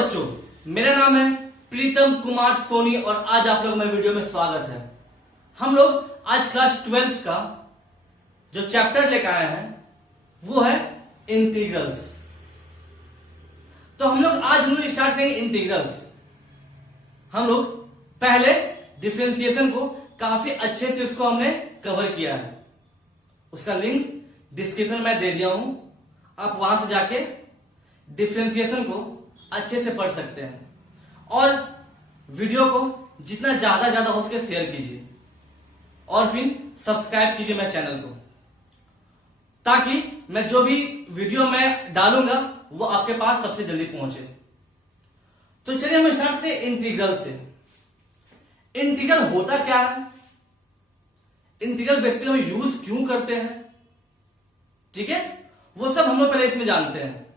बच्चों, मेरा नाम है प्रीतम कुमार सोनी और आज आप लोग मेरे वीडियो में स्वागत है। हम लोग आज क्लास 12 का जो चैप्टर लेकर आए हैं वो है इंटीग्रल्स। तो हम लोग स्टार्ट करेंगे इंटीग्रल्स। हम लोग पहले डिफरेंशिएशन को काफी अच्छे से उसको हमने कवर किया है, उसका लिंक डिस्क्रिप्शन में दे दिया हूं, आप वहां से जाके डिफरेंशिएशन को अच्छे से पढ़ सकते हैं। और वीडियो को जितना ज्यादा हो सके शेयर कीजिए और फिर सब्सक्राइब कीजिए मेरे चैनल को, ताकि मैं जो भी वीडियो मैं डालूंगा वो आपके पास सबसे जल्दी पहुंचे। तो चलिए हम स्टार्ट करते हैं इंटीग्रल से। इंटीग्रल होता क्या है, इंटीग्रल बेसिकली हम यूज क्यों करते हैं, ठीक है, वो सब हम लोग पहले इसमें जानते हैं।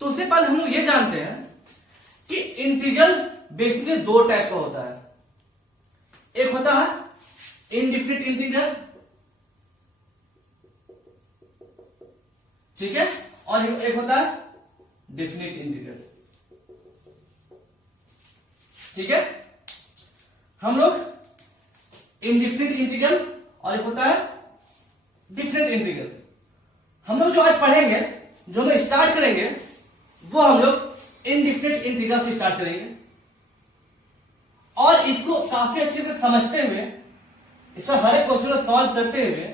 तो उससे पहले हम लोग ये जानते हैं कि इंटीग्रल बेसिकली दो टाइप का होता है। एक होता है इनडिफिनिट इंटीग्रल, ठीक है, और एक होता है डिफिनिट इंटीग्रल, ठीक है। हम लोग इनडिफिनिट इंटीग्रल और एक होता है डिफिनिट इंटीग्रल। हम लोग जो आज पढ़ेंगे, जो हम स्टार्ट करेंगे, वो हम लोग इनडिफिनिट इंटीग्रल से स्टार्ट करेंगे और इसको काफी अच्छे से समझते हुए, इसका हर एक क्वेश्चन को सॉल्व करते हुए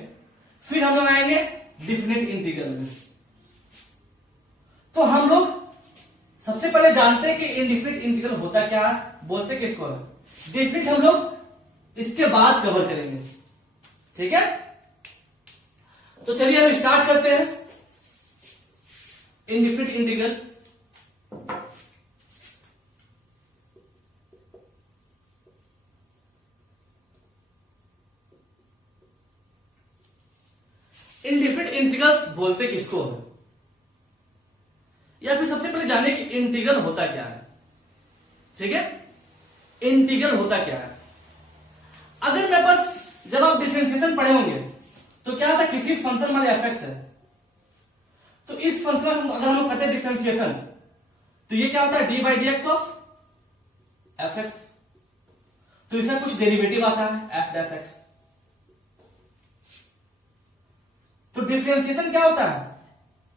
फिर हम लोग आएंगे डिफिनिट इंटीग्रल में। तो हम लोग सबसे पहले जानते हैं कि इनडिफिनिट इंटीग्रल होता क्या है, बोलते किसको है। डिफिनिट हम लोग इसके बाद कवर करेंगे, ठीक है। तो चलिए हम स्टार्ट करते हैं इनडिफिनिट इंटीग्रल। इनडिफिनिट इंटीग्रल्स बोलते किसको है, या फिर सबसे पहले जाने कि इंटीग्रल होता क्या है, ठीक है। इंटीग्रल होता क्या है। अगर मेरे पास, जब आप डिफरेंशिएशन पढ़े होंगे तो क्या था, किसी फंक्शन मान एफ एक्स है, तो इस फंक्शन अगर हम करते हैं डिफरेंशिएशन तो ये क्या होता है, d by d x of f x. तो इसका कुछ डेरिवेटिव आता है एफ डैश एक्स। तो डिफरेंशिएशन क्या होता है,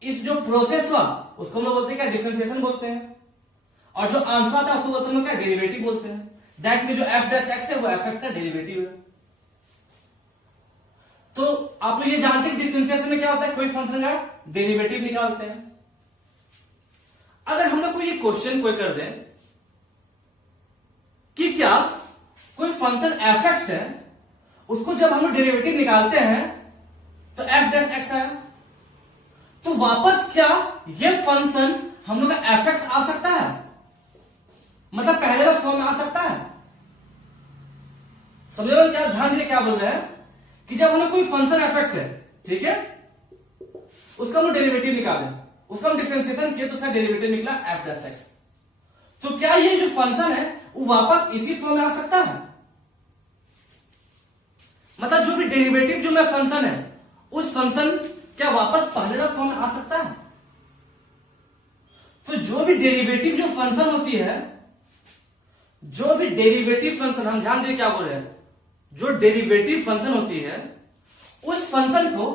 इस जो प्रोसेस हुआ उसको हम लोग बोलते हैं क्या, डिफरेंशिएशन बोलते हैं, और जो आंसर आता है उसको बोलते हैं क्या, डेरिवेटिव बोलते हैं। दैट में जो एफ डैश एक्स है वो एफ एक्स का डेरिवेटिव है। तो आप लोग ये जानते हैं डिफरेंशिएशन में क्या होता है, कोई फंक्शन का डेरिवेटिव निकालते हैं। अगर हम लोग को ये क्वेश्चन कोई कर दे कि क्या कोई फंक्शन एफ एक्स है, उसको जब हम लोग डेरिवेटिव निकालते हैं तो एफ डैश एक्स है, तो वापस क्या ये फंक्शन हम लोग का एफ एक्स आ सकता है, मतलब पहले वाला फॉर्म में आ सकता है। समझे क्या, ध्यान दिए क्या बोल रहे हैं कि जब हम लोग कोई फंक्शन एफ एक्स है, ठीक है, उसका हम डेरिवेटिव निकाले, उसका हम डिफरेंशिएशन किए तो उसका डेरिवेटिव निकला एफ डैश एक्स, तो क्या ये जो फंक्शन है वो वापस इसी फॉर्म में आ सकता है, मतलब जो भी डेरिवेटिव जो मैं फंक्शन है उस फंक्शन क्या वापस पहले वाला फॉर्म में आ सकता है। तो जो भी डेरिवेटिव जो फंक्शन होती है, जो भी डेरिवेटिव फंक्शन, हम ध्यान दें क्या बोल रहे हैं, जो डेरिवेटिव फंक्शन होती है उस फंक्शन को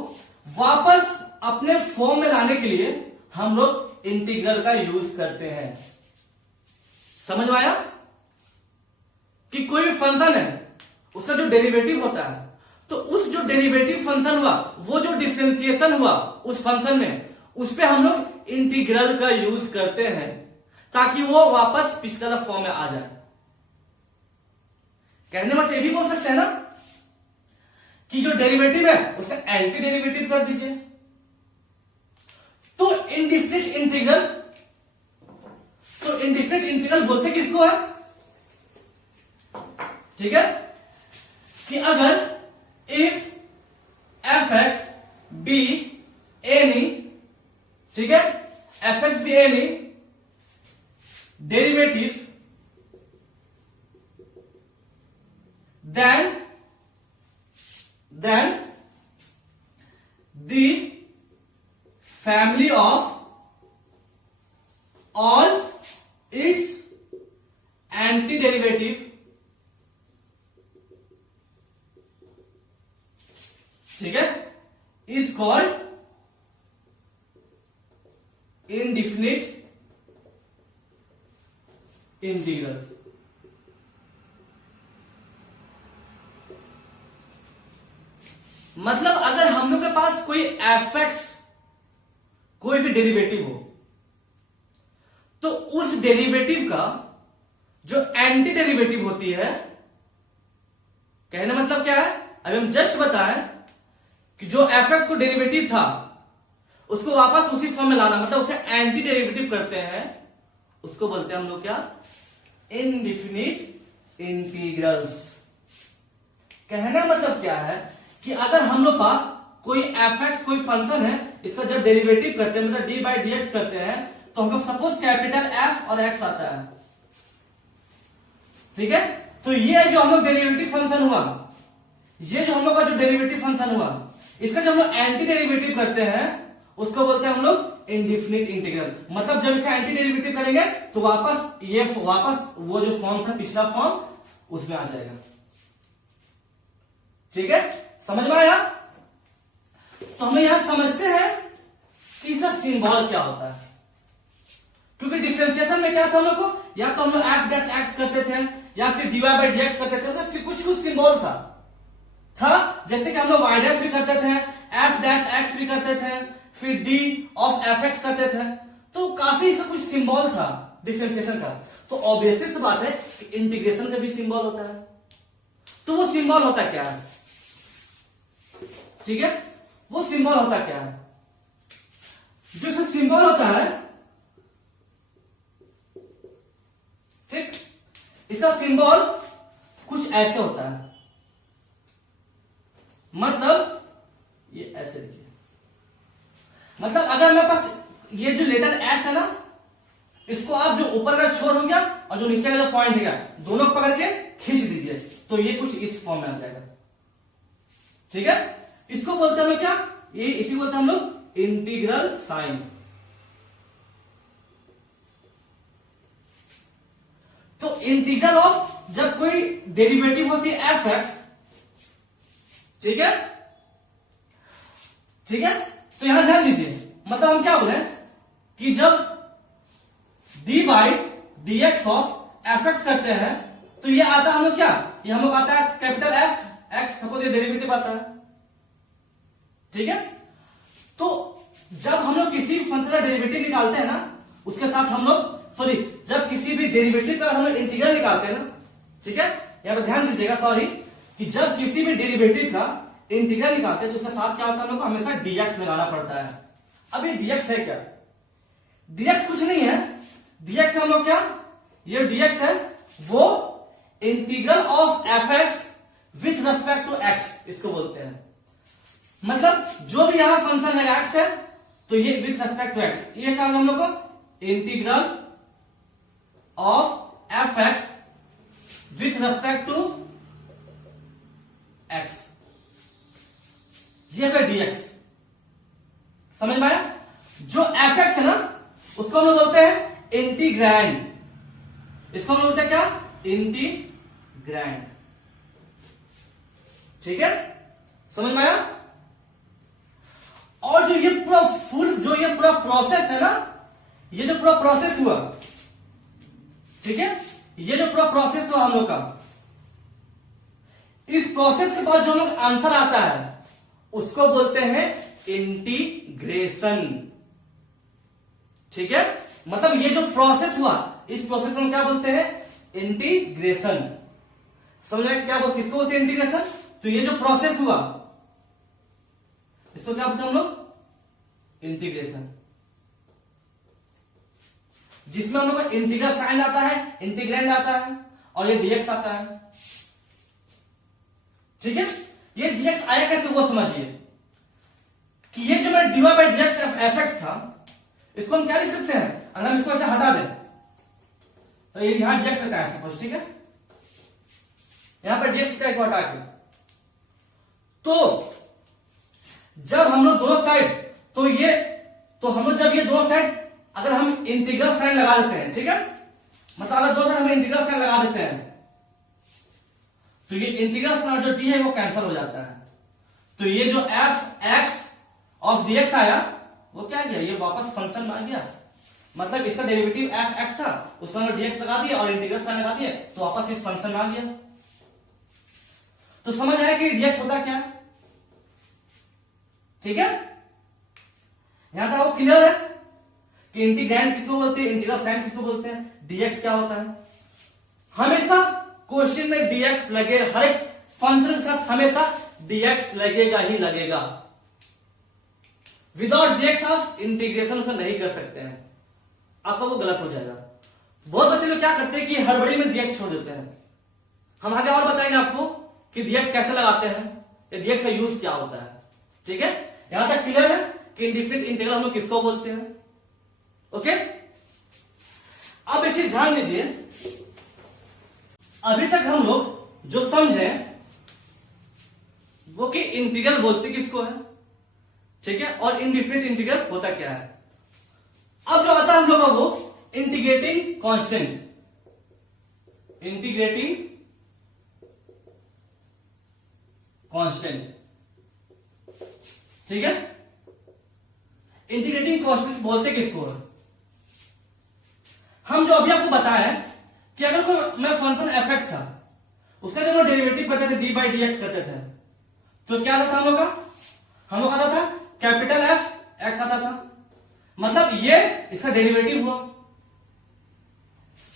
वापस अपने फॉर्म में लाने के लिए हम लोग इंटीग्रल का यूज करते हैं। समझ में आया कि कोई भी फंक्शन है उसका जो डेरिवेटिव होता है, तो उस जो डेरिवेटिव फंक्शन हुआ, वो जो डिफरेंशिएशन हुआ उस फंक्शन में, उस पे हम लोग इंटीग्रल का यूज करते हैं ताकि वो वापस पिछला फॉर्म में आ जाए। कहने में ये भी बोल सकते हैं ना कि जो डेरिवेटिव है उसका एंटी डेरिवेटिव कर दीजिए। तो इनडिफिनिट इंटीग्रल, तो इनडिफिनिट इंटीग्रल बोलते किसको है, ठीक है, कि अगर if F x be any, ठीक है, F x be any derivative then the family of all integral. मतलब अगर हम लोग के पास कोई एफ कोई भी डेरिवेटिव हो तो उस डेरिवेटिव का जो एंटी डेरिवेटिव होती है, कहने मतलब क्या है, अभी हम जस्ट बताएं कि जो एफ को डेरिवेटिव था उसको वापस उसी फॉर्म में लाना, मतलब उसे एंटी डेरिवेटिव करते हैं, उसको बोलते हैं हम लोग क्या, इनडिफिनिट इंटीग्रल्स। कहना मतलब क्या है कि अगर हम लोग पास कोई एफ कोई फंक्शन है, इसका जब डेरिवेटिव करते हैं मतलब डी बाई डी एक्स करते हैं, तो हम लोग सपोज कैपिटल एफ और एक्स आता है, ठीक है। तो ये जो हम लोग डेरिवेटिव फंक्शन हुआ, ये जो हम लोग का जो डेरिवेटिव फंक्शन हुआ, इसका जब हम लोग एंटी डेरिवेटिव करते हैं उसको बोलते हैं हम लोग इनडिफिनिट इंटीग्रल। मतलब जब इसका एंटी डेरिवेटिव करेंगे तो वापस वो जो फॉर्म था पिछला फॉर्म उसमें आ जाएगा, ठीक है, समझ में आया। तो हम यहां समझते हैं कि इसका सिंबल क्या होता है, क्योंकि डिफरेंशिएशन में क्या था हम लोग को, या तो हम लोग एफ डैश एक्स करते थे या फिर d y by d x करते थे, उसका कुछ सिंबल था जैसे कि हम लोग वाई डैश भी करते थे, एफ डैश एक्स भी करते थे, फिर डी ऑफ एफ एक्स करते थे, तो काफी इसका कुछ सिंबल था डिफरेंशिएशन का। तो ऑब्वियसली सी बात है कि इंटीग्रेशन का भी सिंबल होता है। तो वो सिंबल होता क्या है, ठीक है, वो सिंबल होता क्या है, जो इसका सिंबल होता है, ठीक, इसका सिंबल कुछ ऐसे होता है, मतलब ये ऐसे देखिए, मतलब अगर मेरे पास ये जो लेटर एस है ना, इसको आप जो ऊपर का छोर हो गया और जो नीचे का जो पॉइंट है दोनों पकड़ के खींच दीजिए, तो ये कुछ इस फॉर्म में आ जाएगा, ठीक है। इसको बोलते हैं हम क्या, ये इसी बोलते हैं हम लोग इंटीग्रल साइन। तो इंटीग्रल ऑफ जब कोई डेरिवेटिव होती है एफ एक्स, ठीक है, ठीक है। तो यहां ध्यान दीजिए, मतलब हम क्या बोले कि जब D by d x of f x करते हैं तो ये आता है हम लोग क्या, ये हम लोग आता है कैपिटल एफ एक्स, सपोज ये डेरिवेटिव आता है, ठीक है। तो जब हम लोग किसी फंक्शन का डेरिवेटिव निकालते हैं ना, उसके साथ हम लोग जब किसी भी डेरिवेटिव का हम लोग इंटीग्रल निकालते हैं ना, ठीक है, यहां पर ध्यान दीजिएगा, कि जब किसी भी डेरिवेटिव का इंटीग्रल निकालते हैं तो उसके साथ क्या होता है, हम लोग को हमेशा डीएक्स लगाना पड़ता है। अब ये डीएक्स है क्या, डीएक्स कुछ नहीं है, डीएक्स हम लोग क्या, ये डीएक्स है वो integral of f x with respect to x, इसको बोलते हैं। मतलब जो भी यहां फंक्शन है एक्स है तो ये विथ रेस्पेक्ट टू एक्स, ये क्या होगा हम लोग को, integral of f x with respect to x, ये है डीएक्स, समझ में आया। जो एफ एक्स है ना उसको हम लोग बोलते हैं इंटीग्रैंड, इसको हम लोग बोलते हैं क्या, इंटीग्रैंड, ठीक है, समझ में आया। और जो ये पूरा जो ये पूरा प्रोसेस है ना, ये जो पूरा प्रोसेस हुआ, ठीक है, ये जो पूरा प्रोसेस हुआ हम लोग का, इस प्रोसेस के बाद जो हम लोग आंसर आता है उसको बोलते हैं इंटीग्रेशन, ठीक है। मतलब ये जो प्रोसेस हुआ, इस प्रोसेस को हम क्या बोलते हैं, इंटीग्रेशन। समझ में क्या बोलते, किसको बोलते हैं इंटीग्रेशन, तो ये जो प्रोसेस हुआ इसको क्या बोलते हैं हम लोग, इंटीग्रेशन, जिसमें हम लोग का इंटीग्रल साइन आता है, इंटीग्रैंड आता है और ये डीएक्स आता है, ठीक है। ये डीएक्स आया कैसे वो समझिए कि ये जो मेरा dy by dx f x था, इसको हम क्या लिख सकते हैं, अगर हम इसको ऐसे हटा दें तो ये यहां डीएक्स लिखा है सपोज, ठीक है, यहां पर डीएक्स लिखा है, इसको हटा के, तो जब हम लोग दोनों साइड, तो हम लोग जब ये दोनों साइड अगर हम इंटीग्रल साइन लगा देते हैं, ठीक है, मतलब अगर दोनों साइड हम इंटीग्रल साइन लगा देते हैं तो ये इंटीग्रल साइन जो डी है वो कैंसिल हो जाता है, तो ये जो एफ एक्स ऑफ डीएक्स आया वो क्या गया, ये वापस फंक्शन में आ गया, मतलब इसका डेरिवेटिव एफ एक्स था, उसमें dx लगा दिया और इंटीग्रल साइन लगा दिया, तो वापस इस फंक्शन में आ गया। तो समझ आया कि dx होता क्या है? ठीक है, यहां तक आपको क्लियर है कि इंटीग्रैंड किसको बोलते हैं, इंटीग्रल साइन किसको बोलते हैं, dx क्या होता है। हमेशा क्वेश्चन में dx लगे, हर एक फंक्शन के साथ हमेशा dx लगेगा ही लगेगा। विदाउट dx आप इंटीग्रेशन से नहीं कर सकते हैं, आपका वो गलत हो जाएगा। बहुत बच्चे लोग क्या करते हैं कि हड़बड़ी में dx छोड़ देते हैं। हम आगे और बताएंगे आपको कि dx कैसे लगाते हैं, dx का यूज क्या होता है। ठीक है, यहां तक क्लियर है कि इंडिफिनिट इंटीग्रल हम लोग किसको बोलते हैं। ओके, अब एक चीज ध्यान दीजिए, अभी तक हम लोग जो समझे वो कि इंटीग्रल बोलते किसको है, ठीक है, और इंडिफिनिट इंटीग्रल होता क्या है। अब जो आता है हम लोग का वो इंटीग्रेटिंग कांस्टेंट, इंटीग्रेटिंग कांस्टेंट, ठीक है। इंटीग्रेटिंग कांस्टेंट बोलते किसको है। हम जो अभी आपको बताया कि अगर कोई मैं फंक्शन एफ एक्स था, उसका जब हम डेरिवेटिव करते थे डी बाई डी एक्स करते थे, तो क्या आता था हम लोग का, हम लोग आता था कैपिटल एफ एक्स आता था, मतलब ये इसका डेरिवेटिव हुआ।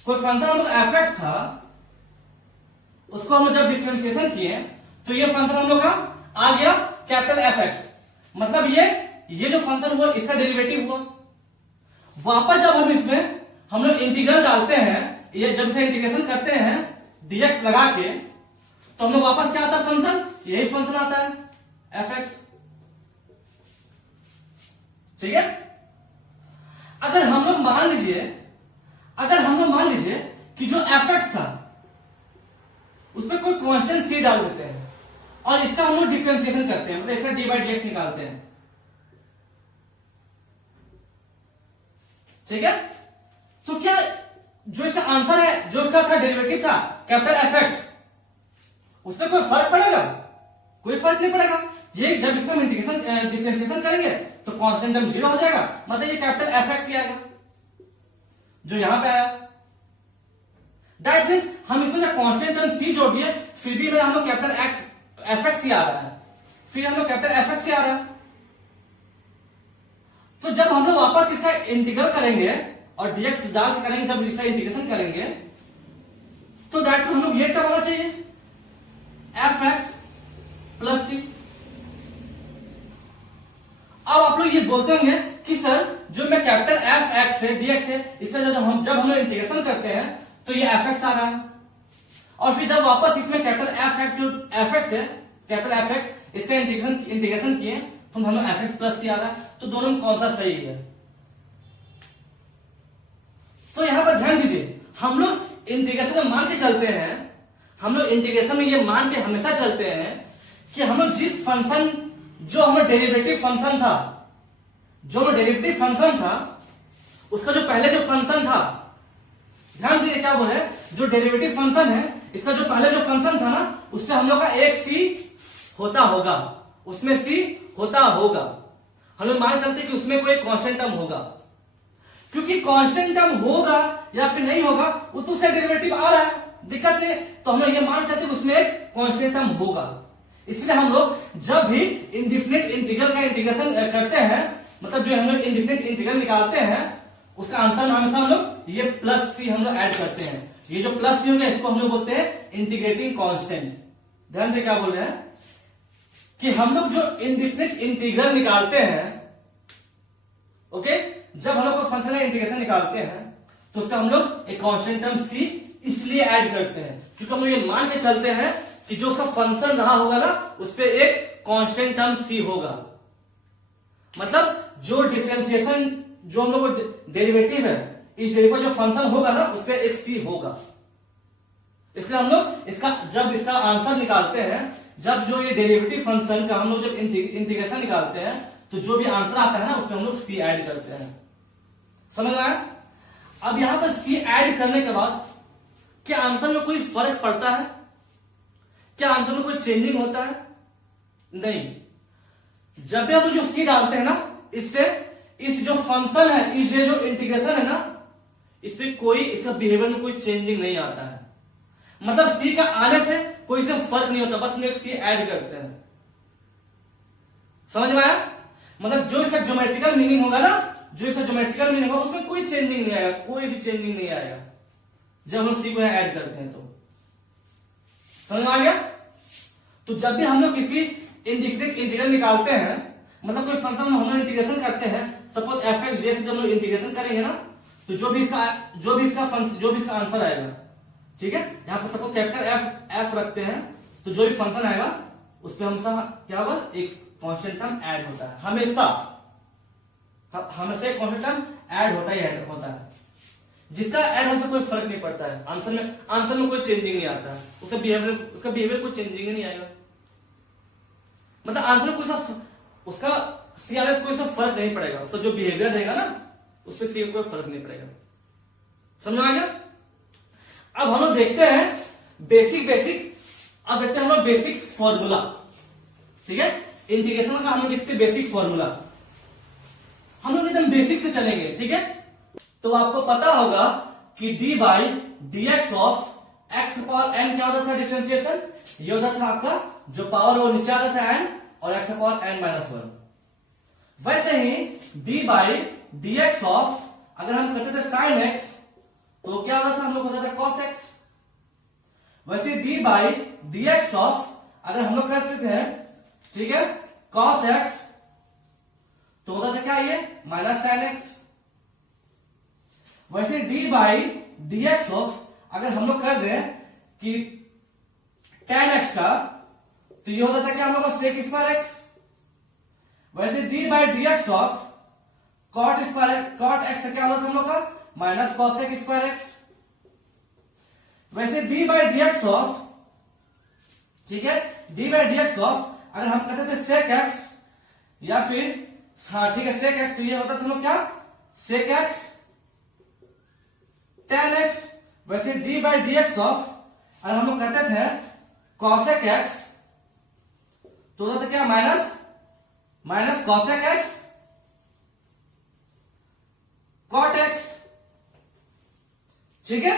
कोई फंक्शन हम लोग एफ एक्स था, उसको हम लोग जब डिफरेंशिएशन किए तो ये फंक्शन हम लोग का आ गया कैपिटल एफ एक्स, मतलब ये जो फंक्शन हुआ इसका डेरिवेटिव हुआ। वापस जब हम इसमें हम लोग इंटीग्रल डालते हैं, ये जब से इंटीग्रेशन करते हैं dx लगा के, तो हम लोग वापस क्या आता है फंक्शन, यही फंक्शन आता है एफ एक्स। ठीक है, अगर हम लोग मान लीजिए कि जो एफ एक्स था उसमें कोई कांस्टेंट सी डाल देते हैं और इसका हम लोग डिफरेंशिएशन करते हैं, मतलब इसका डी बाई डी एक्स निकालते हैं। ठीक है, तो क्या जो इसका आंसर है, जो इसका था डेरिवेटिव था कैपिटल एफ एक्स, उससे कोई फर्क पड़ेगा? कोई फर्क नहीं पड़ेगा। ये जब इसका हम इंटीग्रेशन डिफरेंशिएशन करेंगे तो कांस्टेंट टर्म 0 हो जाएगा, मतलब ये कैपिटल एफ एक्स ही आएगा जो यहां पे आया। दैट मींस हम इसमें जब कांस्टेंट टर्म सी जोड़ दिए, फिर भी हम लोग कैपिटल एफ एक्स ही आ रहा है, फिर हम लोग कैपिटल एफ एक्स ही आ रहा है। तो जब हम लोग वापस इसका इंटीग्रल करेंगे और dx डाल के करेंगे, जब इसका इंटीग्रेशन करेंगे तो दैट हम लोग ये टर्म आना चाहिए एफ एक्स प्लस सी। अब आप लोग ये बोलते होंगे कि सर जो मैं कैपिटल एफ एक्स है dx है, इसका जब हम लोग इंटीग्रेशन करते हैं तो ये एफ एक्स आ रहा है, और फिर जब वापस इसमें कैपिटल एफ एक्स जो एफ एक्स है, कैपिटल एफ एक्स, इसका इंटीग्रेशन किए तो हम लोग एफ एक्स प्लस सी आ रहा है। तो दोनों में कौन सा सही है? तो यहां पर ध्यान दीजिए, हम लोग इंटीग्रेशन में मान के चलते हैं, हम लोग इंटीग्रेशन में ये मान के हमेशा चलते हैं कि हम लोग जिस फंक्शन, जो हमें डेरिवेटिव फंक्शन था, उसका जो पहले जो फंक्शन था, ध्यान दीजिए क्या बोले, जो डेरिवेटिव फंक्शन है इसका जो पहले जो फंक्शन था ना, उसमें हम लोग का एक सी होता होगा, उसमें सी होता होगा। हम लोग मान चलते कि उसमें कोई कांस्टेंट टर्म होगा, क्योंकि कांस्टेंट टर्म होगा या फिर नहीं होगा वो तो उसका डेरिवेटिव आ रहा है, दिक्कत है, तो हम लोग ये मान चलते कि उसमें एक कांस्टेंट टर्म होगा। इसलिए हम लोग जब भी इंडिफिनिट इंटीग्रल का इंटीग्रेशन करते हैं, मतलब जो हम लोग इंडिफिनिट इंटीग्रल निकालते हैं, उसका आंसर में हमेशा हम लोग ये प्लस सी हम लोग ऐड करते हैं। ये जो प्लस सी हो गया इसको हम लोग बोलते हैं इंटीग्रेटिंग कांस्टेंट। ध्यान से क्या बोल रहे हैं कि हम लोग जो इंडिफिनिट इंटीग्रल निकालते हैं, ओके, जब हम लोग फंक्शन का इंटीग्रेशन निकालते हैं तो उसका हम लोग एक कांस्टेंट टर्म सी इसलिए ऐड करते हैं क्योंकि हम लोग ये मान के चलते हैं कि जो उसका फंक्शन रहा होगा ना, उस पर एक कांस्टेंट टर्म सी होगा, मतलब जो डिफरेंशिएशन, जो हम लोग डेरिवेटिव है, इस डेरिवेटिव जो फंक्शन होगा ना, उस पर एक सी होगा। इसलिए हम लोग इसका जब इसका आंसर निकालते हैं, जब जो ये डेरिवेटिव फंक्शन का हम लोग जब इंटीग्रेशन निकालते हैं, तो जो भी आंसर आता है ना उसमें हम लोग सी ऐड करते हैं। समझ आया? अब यहां पर सी ऐड करने के बाद क्या आंसर में कोई फर्क पड़ता है? क्या आंसर में कोई चेंजिंग होता है? नहीं। जब भी हम जो सी डालते हैं ना, इससे इस जो फंक्शन है, इस ये जो इंटीग्रेशन है ना, इस पे कोई इसका बिहेवियर में कोई चेंजिंग नहीं आता है। मतलब सी का आने से कोई इसमें फर्क नहीं होता, बस हम एक सी ऐड करते हैं। समझ में आया? मतलब जो इसका ज्योमेट्रिकल मीनिंग होगा ना, जो इसका ज्योमेट्रिकल मीनिंग होगा उसमें कोई चेंजिंग नहीं आएगा, कोई भी चेंजिंग नहीं आएगा जब हम सी को यहां ऐड करते हैं। तो समझ में आ गया? तो जब भी हम लोग किसी इंडिफिनिट इंटीग्रल निकालते हैं, मतलब कोई फंक्शन में हम लोग इंटीग्रेशन करते हैं, सपोज एफ एक्स जे से जब हम लोग इंटीग्रेशन करेंगे ना, तो जो भी इसका आंसर आएगा, ठीक है, यहाँ पर सपोज कैपिटल एफ रखते हैं, तो जो भी फंक्शन आएगा उस पर हमेशा क्या होगा, एक कांस्टेंट टर्म ऐड होता है, हमेशा एक कांस्टेंट टर्म ऐड होता है, जिसका ऐड होने से कोई फर्क नहीं पड़ता है, आंसर में कोई चेंजिंग नहीं आता है, उसका बिहेवियर कोई चेंजिंग ही नहीं आएगा। मतलब आंसर कोई उसका सीआरएस कोई सा फर्क नहीं पड़ेगा, उसका जो बिहेवियर रहेगा ना उस पर सी कोई फर्क नहीं पड़ेगा। समझ आ गया? अब हम लोग देखते हैं बेसिक फॉर्मूला, ठीक है, इंटीग्रेशन का हम लोग देखते हैं बेसिक फॉर्मूला, हम लोग एकदम बेसिक से चलेंगे, ठीक है। तो आपको पता होगा कि d by d x of x power n क्या होता था, डिफरेंशिएशन ये होता था आपका, जो पावर वो नीचे आता था एन, और x power n minus one. वैसे ही d by d x of अगर हम करते थे साइन एक्स तो क्या होता था, हम लोग होता था कॉस एक्स। वैसे d by d x of अगर हम लोग करते थे, ठीक है, कॉस एक्स तो होता था क्या, ये माइनस साइन एक्स। वैसे d by d x of अगर हम लोग कर दें कि tan एक्स का, तो ये होता था क्या हम लोग का सेक स्क्वायर एक्स। वैसे d by d x of cot x का क्या होता था हम लोग का, माइनस कॉसेक स्क्वायर एक्स। वैसे d by d x of, ठीक है, d by d x of अगर हम कहते थे सेक एक्स या फिर, हाँ ठीक है, सेक एक्स, तो ये होता था हम लोग क्या, सेक एक्स tan एक्स। वैसे d by d x of अगर हम लोग करते थे कॉसेक एक्स तो होता था क्या, minus cosec x cot x, ठीक है।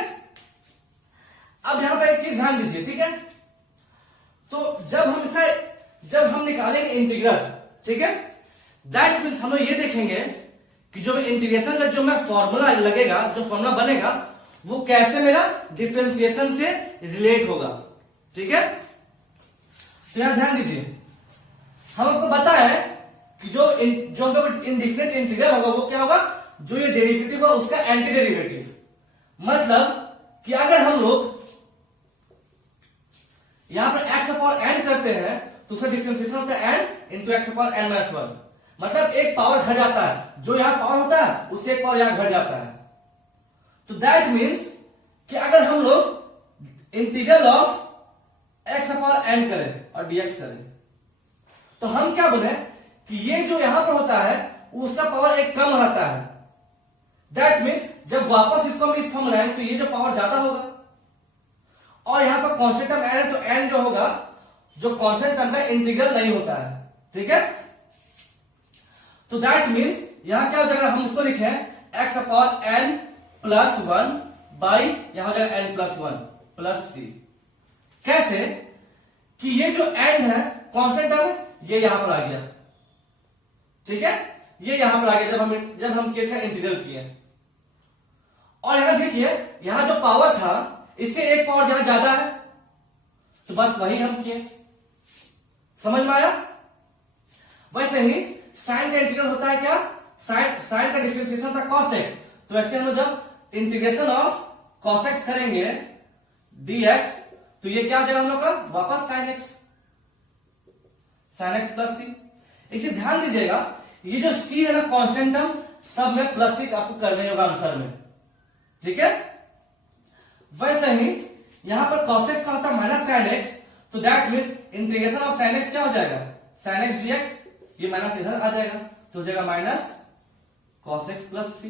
अब यहां पर एक चीज ध्यान दीजिए, ठीक है, तो जब हम निकालेंगे इंटीग्रल, ठीक है, दैट मीन्स हम लोग ये देखेंगे कि जो इंटीग्रेशन का जो मैं फॉर्मूला लगेगा, जो फॉर्मूला बनेगा वो कैसे मेरा डिफरेंशिएशन से रिलेट होगा, ठीक है। तो यहां ध्यान दीजिए, हम आपको पता है कि जो इंडिफिनिट इंटीग्रल होगा वो क्या होगा, जो ये डेरिवेटिव होगा उसका एंटी डेरिवेटिव। मतलब कि अगर हम लोग यहां पर एक्स पावर एन करते हैं तो उसका डिफरेंशिएशन होता है n into x power n minus one. मतलब एक पावर घट जाता है, जो यहां पावर होता है उससे एक पावर यहां घट जाता है। तो दैट मीन्स कि अगर हम लोग integral of x power n करें और डीएक्स करें तो हम क्या बोले कि ये जो यहां पर होता है उसका पावर एक कम रहता है। दैट मीन्स जब वापस इसको हम इस फॉर्म लाएंगे तो ये जो पावर ज्यादा होगा, और यहां पर कांस्टेंट टर्म एन है तो एन जो होगा, जो कांस्टेंट टर्म का इंटीग्रल नहीं होता है, ठीक है। तो दैट मीन्स यहां क्या हो जाएगा, हम उसको लिखे x upon n plus one by यहां हो जाएगा n plus one plus c. कैसे कि ये जो एन है कांस्टेंट टर्म ये यहां पर आ गया, ठीक है, ये यहां पर आ गया जब हम केस का इंटीग्रल किए। और यहां देखिए यहां जो पावर था इससे एक पावर यहां ज्यादा है, तो बस वही हम किए। समझ में आया? वैसे ही साइन का इंटीग्रल होता है क्या, साइन का डिफरेंशिएशन था cos x, तो ऐसे हम जब इंटीग्रेशन ऑफ cos x करेंगे dx तो ये क्या हो जाएगा हम लोग का, वापस sin x प्लस सी। एक चीज ध्यान दीजिएगा, ये जो c है ना कांस्टेंट टर्म, सब में प्लस सी आपको करने होगा आंसर में, ठीक है। वैसे ही यहां पर cos x का होता है माइनस sin x, तो that means integration of sin x क्या हो जाएगा, sin x dx, ये माइनस इधर आ जाएगा तो हो जाएगा minus cos x plus c.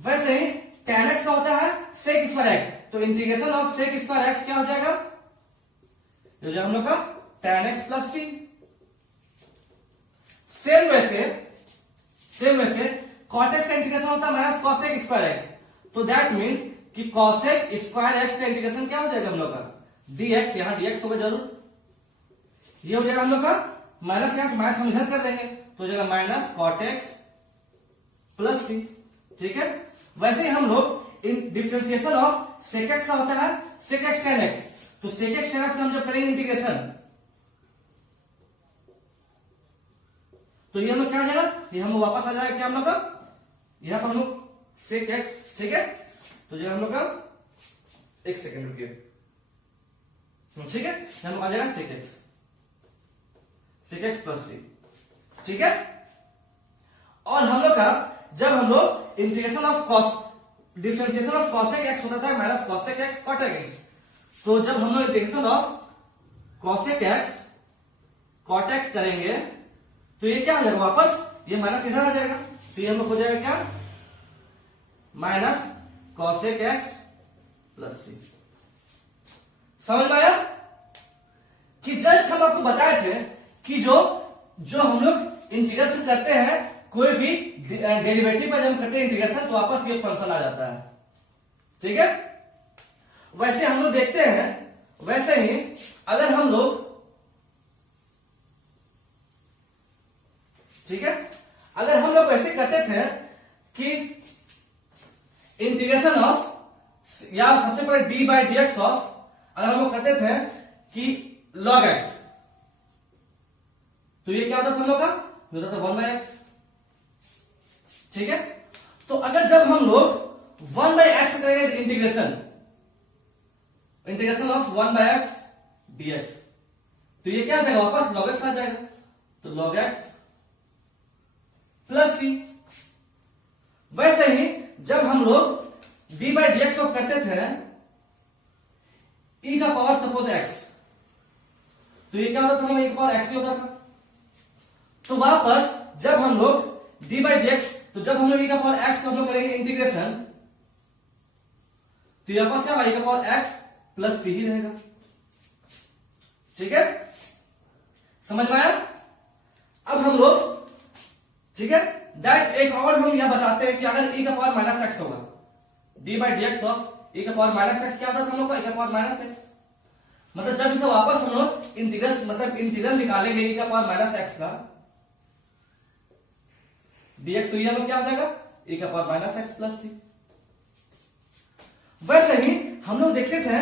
वैसे ही tan x का होता है sec स्क्वायर x, तो integration of sec square x क्या हो जाएगा, ये हो जाएगा हम लोग का tan x प्लस सी। सेम सेम वैसे cot x का इंटीग्रेशन होता है माइनस cosec स्क्वायर एक्स, तो दैट मीन्स कि cosec स्क्वायर एक्स का इंटीग्रेशन क्या हो जाएगा हम लोग का dx, यहां dx होगा जरूर, ये हो जाएगा हम लोग का माइनस, यहां माइनस हम इधर कर देंगे तो हो जाएगा minus cot x plus c। ठीक है, वैसे ही हम लोग इन डिफरेंशिएशन ऑफ sec x का होता है sec x tan x, तो sec x tan x का हम जब करेंगे इंटीग्रेशन तो ये हम लोग क्या आ जाएगा, ये हम लोग वापस आ जाएगा क्या हम लोग का, यहां पर हम लोग sec x, ठीक है, तो जो हम लोग का एक सेकेंड रुकिए, ठीक है, हम लोग आ जाएगा sec x प्लस c, ठीक है। और हम लोग का जब हम लोग integration of cos differentiation of cosec x होता था minus cosec x cotec x, तो जब हम लोग integration of cosec x cot x करेंगे तो ये क्या हो जाएगा वापस, ये माइनस इधर आ जाएगा, तो ये हम लोग हो जाएगा क्या minus cosec x plus c। समझ में आया कि जस्ट हम आपको बताए थे कि जो हम लोग इंटीग्रेशन करते हैं कोई भी डेरिवेटिव पर जब हम करते हैं इंटीग्रेशन तो वापस ये फंक्शन आ जाता है, ठीक है। वैसे हम लोग देखते हैं, वैसे ही अगर हम लोग, ठीक है, अगर हम लोग वैसे करते थे कि इंटीग्रेशन ऑफ या सबसे पहले D by d x of, अगर हम लोग करते थे कि log x, तो ये क्या होता था हम लोग का, होता था 1 बाई एक्स, ठीक है। तो अगर जब हम लोग 1 बाई एक्स करेंगे integration of 1 by x dx, तो ये क्या आ जाएगा वापस log x आ जाएगा, तो log x प्लस c। वैसे ही जब हम लोग d बाई डी एक्स करते थे e का पावर सपोज x, तो ये क्या होता था, e का पावर x ही होता था, तो वापस जब हम लोग d बाई डी एक्स, तो जब हम लोग e का पावर x को हम लोग करेंगे इंटीग्रेशन तो यहां पास क्या होगा, e का पावर x प्लस c ही रहेगा, ठीक है, समझ में आया। अब हम लोग, ठीक है, दैट एक और हम यह बताते हैं कि अगर e का पावर माइनस एक्स होगा, d by d x of e का पावर माइनस एक्स क्या होता था हम लोग का, e का पावर माइनस एक्स, मतलब जब इसे वापस हम लोग इंटीग्रल मतलब इंटीग्रल निकालेंगे e का पावर माइनस एक्स का dx, तो ये हम लोग क्या आ जाएगा e का power minus x plus c। वैसे ही हम लोग देखते थे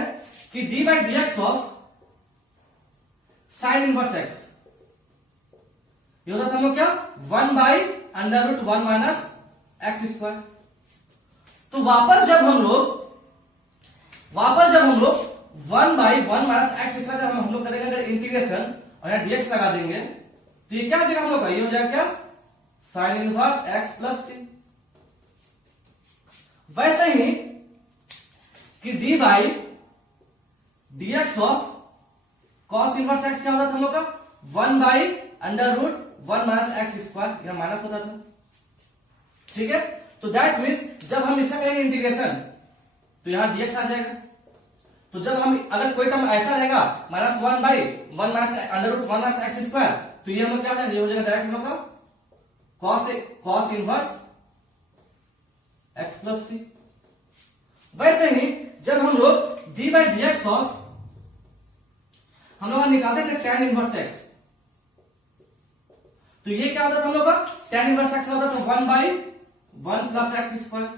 कि d by d x of sine inverse x, ये होता था हम लोग क्या 1 by under root 1 minus x square. तो वापस जब हम लोग 1 बाई 1 माइनस एक्स स्क्वायर हम लोग करेंगे अगर इंटीग्रेशन और यहां dx लगा देंगे तो ये क्या हो जाएगा हम लोग का, ये हो जाएगा क्या sine inverse x plus c. वैसे ही कि d by d x of cos inverse x क्या होता था हम लोग का 1 by under root 1 minus x square, यहां माइनस होता था, ठीक है। तो दैट मीन्स जब हम इसका करेंगे इंटीग्रेशन तो यहां dx आ जाएगा, तो जब हम अगर कोई टर्म ऐसा रहेगा minus 1 by 1 minus under root 1 minus x square, तो ये हम लोग क्या हो जाएगा डायरेक्ट हम लोग का cos inverse x plus c. वैसे ही जब हम लोग d by d x of हम लोग निकालते थे tan इनवर्स एक्स, तो ये क्या होता था हम लोग का tan इनवर्स एक्स होता था 1 बाई 1 प्लस एक्स स्क्वायर।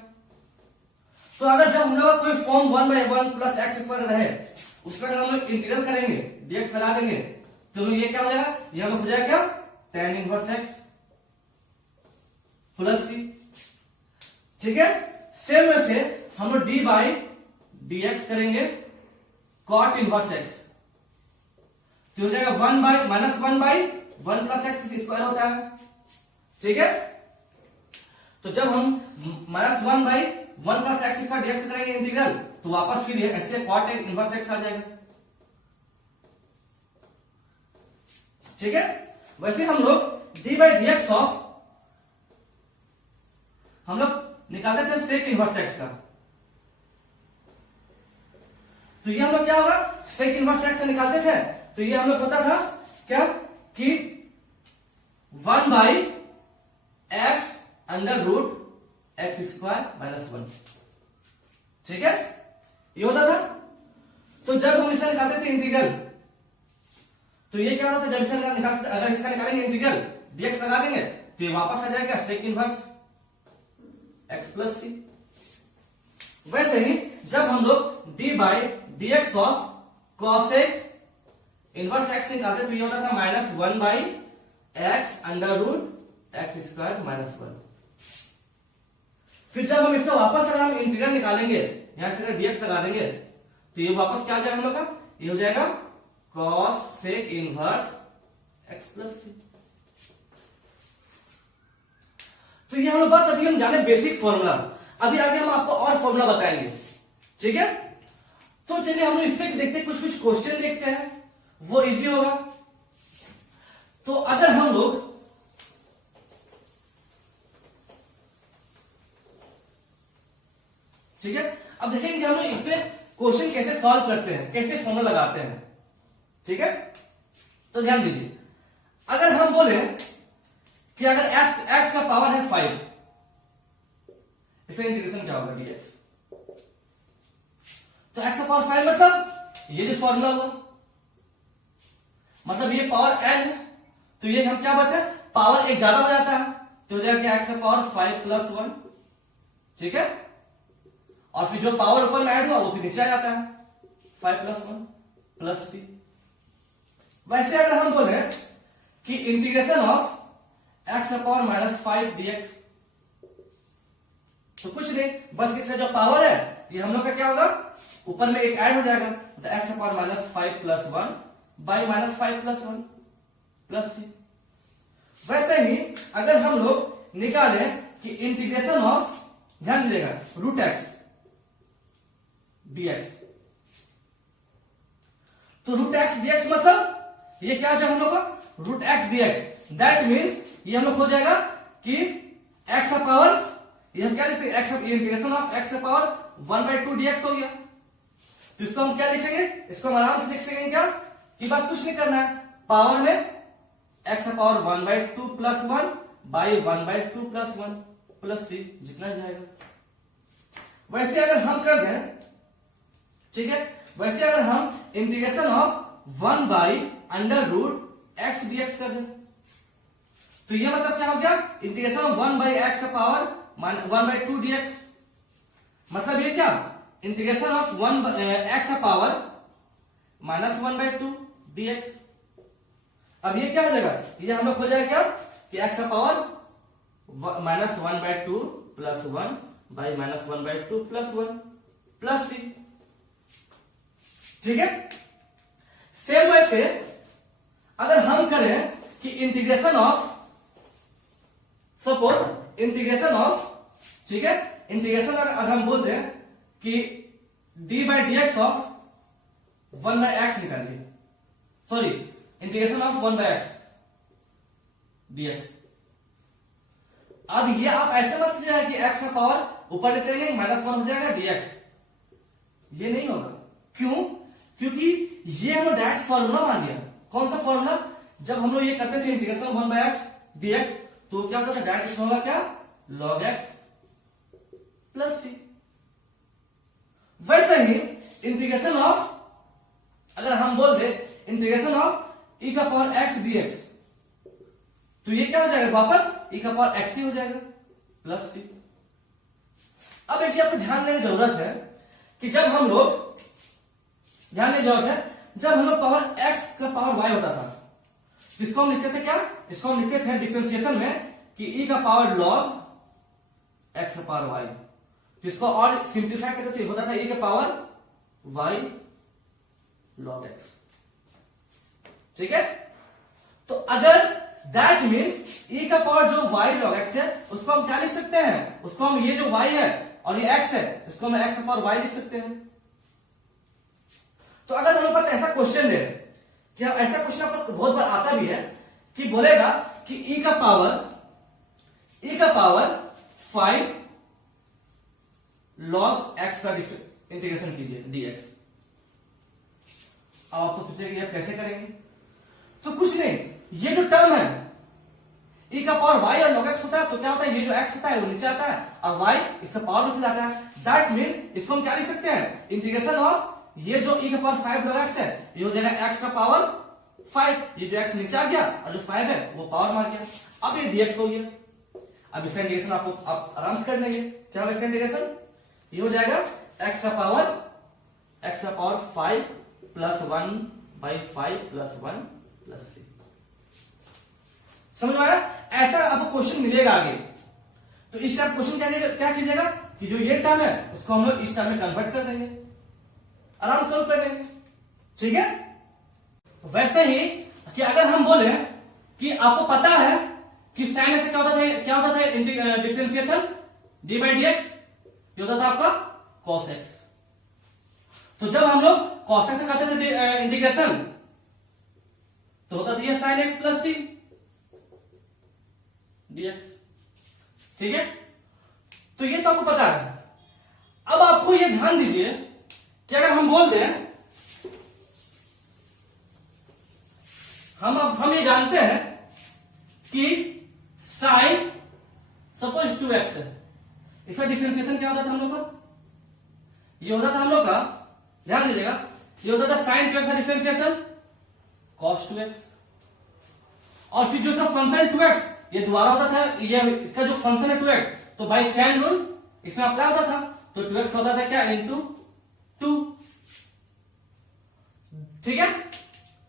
तो अगर जब हम लोग कोई form 1 by 1 plus x square रहे उसका अगर हम लोग इंटीग्रल करेंगे dx लगा देंगे तो ये क्या हो जाएगा, ये हम लोग हो जाएगा क्या tan inverse x plus c, ठीक है। सेम वैसे हम लोग डी बाई डी एक्स करेंगे कॉट इनवर्स एक्स, तो हो जाएगा 1 by minus 1 by 1 plus x square होता है, ठीक है। तो जब हम minus 1 by 1 plus x square dx करेंगे इंटीग्रल तो वापस फिर ऐसे कॉट इनवर्स एक्स आ जाएगा, ठीक है। वैसे हम लोग d by d x of हम लोग निकालते थे सेक इनवर्स एक्स का, तो ये हम लोग क्या होगा सेक इनवर्स एक्स से निकालते थे तो ये हम लोग होता था क्या कि 1 by x under root x square minus 1। ठीक है, ये होता था। तो जब हम इसका निकालते थे इंटीग्रल, तो ये क्या होता था, जब इसका निकालते, अगर इसका निकालेंगे इंटीग्रल dx लगा देंगे तो ये वापस आ जाएगा sec inverse x plus c. वैसे ही जब हम लोग d by d x of cosec inverse x निकालते तो ये होता था minus 1 by x under root x square minus 1। फिर जब हम इसका वापस अगर हम इंटीग्रल निकालेंगे, यहां से dx लगा देंगे तो ये वापस क्या आ जाएगा हम लोग का, ये हो जाएगा cosec inverse x plus c. तो ये हम लोग बस अभी हम जाने बेसिक फॉर्मूला, अभी आगे हम आपको और फॉर्मूला बताएंगे। ठीक है, तो चलिए हम लोग इस पे देखते हैं, कुछ क्वेश्चन देखते हैं, वो इजी होगा। तो अगर हम लोग ठीक है, अब देखेंगे हम लोग इस पे क्वेश्चन कैसे सॉल्व करते हैं, कैसे फॉर्मूला लगाते हैं। ठीक है, तो ध्यान दीजिए, अगर हम बोले कि अगर x का पावर है 5, इसका इंटीग्रेशन क्या होगा dx, तो x का पावर 5 मतलब ये जो फॉर्मूला हुआ, मतलब ये पावर n है, तो ये हम क्या बोलते हैं, पावर एक ज्यादा हो जाता है तो हो जाएगा x का पावर 5 प्लस 1। ठीक है, और फिर जो पावर ऊपर में ऐड हुआ वो फिर नीचे आ जाता है 5 प्लस 1 प्लस 3। वैसे अगर हम बोले कि इंटीग्रेशन ऑफ x का पावर माइनस 5 dx, तो कुछ नहीं, बस इसका जो पावर है ये हम लोग का क्या होगा, ऊपर में एक ऐड हो जाएगा, तो x का power minus 5 plus 1 by minus 5 plus 1 plus 3। वैसे ही अगर हम लोग निकालें कि इंटीग्रेशन ऑफ, ध्यान दीजिएगा, रूट एक्स dx, तो रूट एक्स dx मतलब ये क्या हो जाएगा हम लोग का, root x dx, that means ये हम लोग हो जाएगा कि x का पावर, ये हम क्या लिख सकते हैं, इंटीग्रेशन ऑफ x का पावर 1/2 dx हो गया। तो इसको हम क्या लिखेंगे, इसको हम आराम से लिख सकेंगे क्या, कि बस कुछ नहीं करना है, पावर में x का power 1/2 plus 1 by 1/2 plus 1 plus 3 जितना जाएगा। वैसे अगर हम कर दें, ठीक है, वैसे अगर हम integration of 1 by under root x dx कर दें, तो ये मतलब क्या हो गया, इंटीग्रेशन ऑफ 1 बाई एक्स का पावर 1/2 dx, मतलब ये क्या, इंटीग्रेशन ऑफ 1 एक्स का पावर माइनस 1/2 dx। अब ये क्या हो जाएगा, ये हम लोग हो जाएगा क्या, कि एक्स का power minus 1/2 plus 1 by minus 1/2 plus 1 plus 3। ठीक है, सेम वैसे अगर हम करें कि integration of, suppose integration of, ठीक है, इंटीग्रेशन अगर हम बोल दें कि d by d x of 1 by x निकालिए, sorry integration of 1 by x dx। अब ये आप ऐसे मत लीजिएगा कि x का पावर ऊपर लेते हैं माइनस 1 हो जाएगा dx, ये नहीं होगा। क्यों, क्योंकि ये हम लोग डायरेक्ट फॉर्मूला मान लिया। कौन सा फॉर्मूला, जब हम लोग ये करते थे integration of 1 by x dx, तो क्या होता था, डायरेक्ट होगा क्या, log x प्लस सी। वैसे ही इंटीग्रेशन ऑफ, अगर हम बोल दे इंटीग्रेशन ऑफ e का पावर x dx, तो ये क्या हो जाएगा, वापस e का पावर x ही हो जाएगा प्लस सी। अब एक चीज आपको ध्यान देने की जरूरत है कि जब हम लोग, ध्यान देने की जरूरत है, जब हम लोग पावर x का पावर y होता था, इसको हम लिखते थे क्या, इसको हम लिखते थे डिफरेंशिएशन में कि e का पावर log x का पावर y, जिसको और सिंप्लीफाई करते थे, होता था e का पावर y log x। ठीक है, तो अगर दैट मीन्स e का पावर जो y log x है, उसको हम क्या लिख सकते हैं, उसको हम ये जो y है और ये x है, इसको हम x का पावर y लिख सकते हैं। तो अगर हमारे पास ऐसा क्वेश्चन है, कि ऐसा क्वेश्चन आपको बहुत बार आता भी है, कि बोलेगा कि e का पावर 5 log x का इंटीग्रेशन कीजिए dx। अब आपको पूछेगा ये कैसे करेंगे, तो कुछ नहीं, ये जो टर्म है e का पावर y और log x होता है तो क्या होता है, ये जो x होता है वो नीचे आता है और y इसका पावर नीचे जाता है। दैट मीन्स इसको हम क्या लिख सकते हैं, इंटीग्रेशन ऑफ ये जो e का पावर 5 log x है ये हो जाएगा x का पावर 5, ये जो x नीचे आ गया और जो 5 है वो पावर मार गया, अब ये dx हो गया। अब इसका इंटीग्रेशन आपको आप आराम से कर लेंगे, क्या होगा इसका इंटीग्रेशन, ये हो जाएगा x का power 5 plus 1 by 5 plus 1 plus 3। समझ में आया? ऐसा आपको क्वेश्चन मिलेगा आगे, तो इस टाइप क्वेश्चन क्या कीजिएगा कि जो ये टर्म है उसको हम लोग इस टर्म में कन्वर्ट कर देंगे, आराम से कर देंगे, ठीक है। वैसे ही कि अगर हम बोले कि आपको पता है कि साइन से क्या होता था differentiation D by d x, ये होता था आपका कॉस एक्स। तो जब हम लोग कॉस एक्स से करते थे इंटीग्रेशन तो होता था ये साइन एक्स प्लस सी डीएक्स, ठीक है। तो ये तो आपको पता है। अब आपको ये ध्यान दीजिए कि अगर हम बोल दें, हम ये जानते हैं कि साइन सपोज 2x है, इसका डिफरेंशिएशन क्या होता था हम लोग का, ये होता था हम लोग का, ध्यान दीजिएगा, ये होता था साइन 2x का डिफरेंशिएशन cos 2x, और फिर जो इसका फंक्शन 2x ये दोबारा होता था, ये इसका जो फंक्शन है 2x तो बाई चैन रूल इसमें अप्लाई होता था, तो 2x होता था क्या इंटू 2, ठीक है।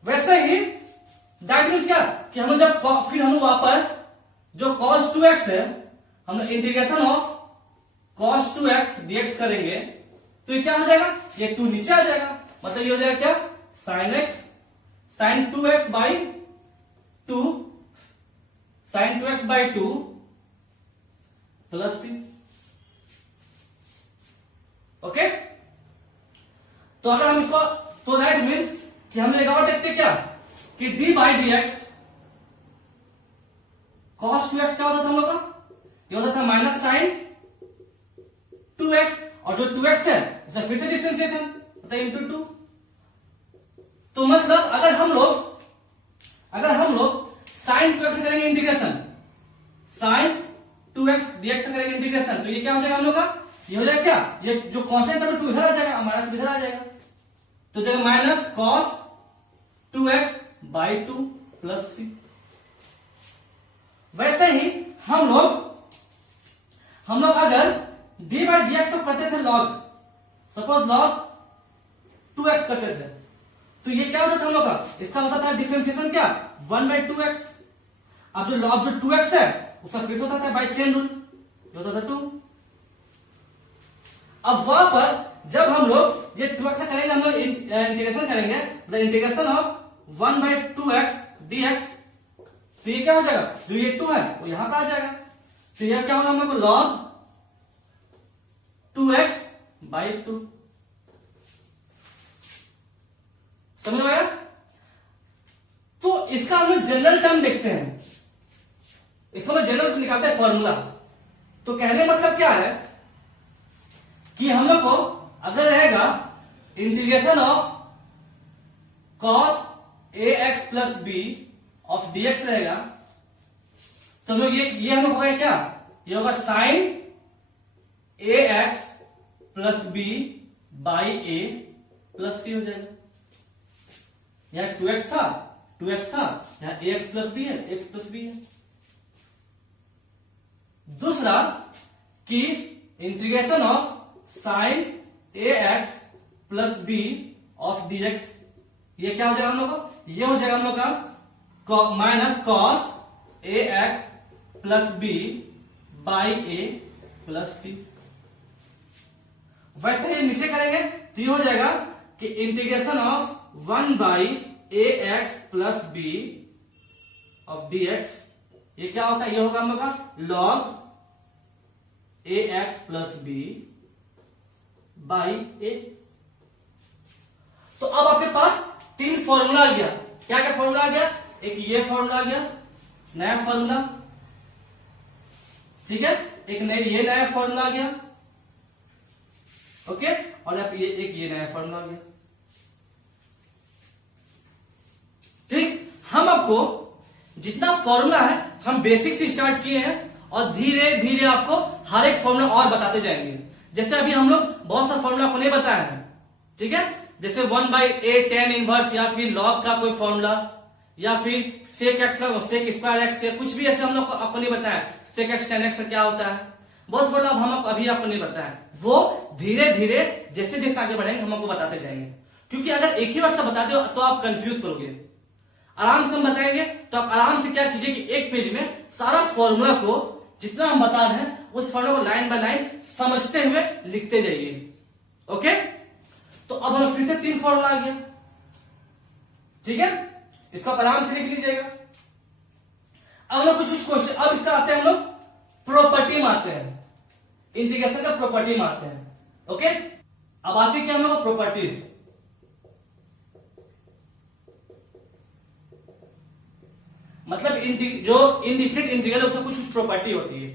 वैसे ही दैट मीन्स क्या कि हम जब फिर हम वापस जो cos 2x है हम integration of cos 2x dx करेंगे तो ये क्या हो जाएगा, ये 2 नीचे आ जाएगा, मतलब ये हो जाएगा क्या sin 2x by 2 sin 2x by 2 plus 3, okay. तो अगर हम इसको, तो दैट मीन्स कि हम एक और देखते क्या कि d by d x cos 2x क्या होता था हम लोग का, ये होता था माइनस साइन 2x, और जो 2x है उसे फिर से डिफरेंशिएशन होता है इंटू 2। तो मतलब अगर हम लोग साइन 2x से करेंगे इंटीग्रेशन, साइन 2x dx से करेंगे इंटीग्रेशन, तो ये क्या हो जाएगा हम लोग का, ये हो जाएगा क्या, ये जो कांस्टेंट है 2 इधर आ जाएगा, माइनस इधर आ जाएगा, तो जाएगा minus cos 2x by 2 plus 3। वैसे ही हम लोग अगर d बाई डी एक्स तो करते थे लॉग, सपोज लॉग 2x करते थे, तो ये क्या होता था हम लोग का, इसका होता था डिफरेंशिएशन क्या 1 बाई 2x। अब जो 2x है उसका फिर होता था बाई चेन रूल, ये होता था 2। अब वापस जब हम लोग ये 2x से करेंगे, हम लोग इंटीग्रेशन करेंगे, मतलब integration of 1 by 2x dx, तो ये क्या हो जाएगा, जो ये 2 है वो यहां पर आ जाएगा, तो यह क्या होगा हम लोग को log 2x बाई 2। समझ में आया? तो इसका हम लोग जनरल टर्म देखते हैं, इसको हम जनरल निकालते हैं फॉर्मूला। तो कहने मतलब क्या है कि हम लोग को अगर रहेगा integration of cos ax plus b of dx रहेगा, तो हम लोग ये हम लोग होगा क्या, ये होगा sine ax plus b by a plus c हो जाएगा। यहां 2x था यहां ax प्लस बी है, x प्लस बी है। दूसरा कि integration of sine ax plus b of dx, ये क्या हो जाएगा हम लोग का, ये हो जाएगा हम लोग का minus cos ax plus b by a plus c. वैसे ही नीचे करेंगे तो ये हो जाएगा कि integration of 1 by ax plus b of dx, ये क्या होता है, ये होगा हम लोग का log ax plus b by a. तो अब आपके पास 3 फॉर्मूला आ गया, क्या क्या फॉर्मूला आ गया, एक ये फॉर्मूला आ गया नया फॉर्मूला, ठीक है, एक ये नया फॉर्मूला आ गया, ओके, और आप एक ये नया फॉर्मूला आ गया, ठीक। हम आपको जितना फॉर्मूला है हम बेसिक से स्टार्ट किए हैं और धीरे धीरे आपको हर एक फॉर्मूला और बताते जाएंगे। जैसे अभी हम लोग बहुत सा फॉर्मूला आपको नहीं बताया है, ठीक है, जैसे 1/a tan इनवर्स या फिर लॉग का कोई फॉर्मूला या फिर sec x sec square x या कुछ भी ऐसे हम लोग आपको नहीं बताया। sec x tan x क्या होता है, बहुत फॉर्मूला हम अभी आपको नहीं बताया। वो धीरे धीरे जैसे जैसे आगे बढ़ेंगे हम आपको बताते जाएंगे, क्योंकि अगर एक ही बार से बता दो तो आप कंफ्यूज करोगे। आराम से हम बताएंगे तो आप आराम से क्या कीजिए कि एक पेज में सारा फॉर्मूला को जितना हम बता रहे हैं उस फॉर्मूला को लाइन बाय लाइन समझते हुए लिखते जाइए। ओके, तो अब हम फिर से 3 फॉर्मूला आ गया, ठीक है, इसको आप आराम से लिख लीजिएगा। अब हम लोग कुछ क्वेश्चन, अब इसका आते हैं हम लोग प्रॉपर्टी मारते हैं, इंटीग्रेशन का प्रॉपर्टी मारते हैं। ओके, अब आती है क्या हम लोग प्रॉपर्टीज। मतलब जो इनडिफिनिट इंटीग्रल है उसका कुछ प्रॉपर्टी होती है,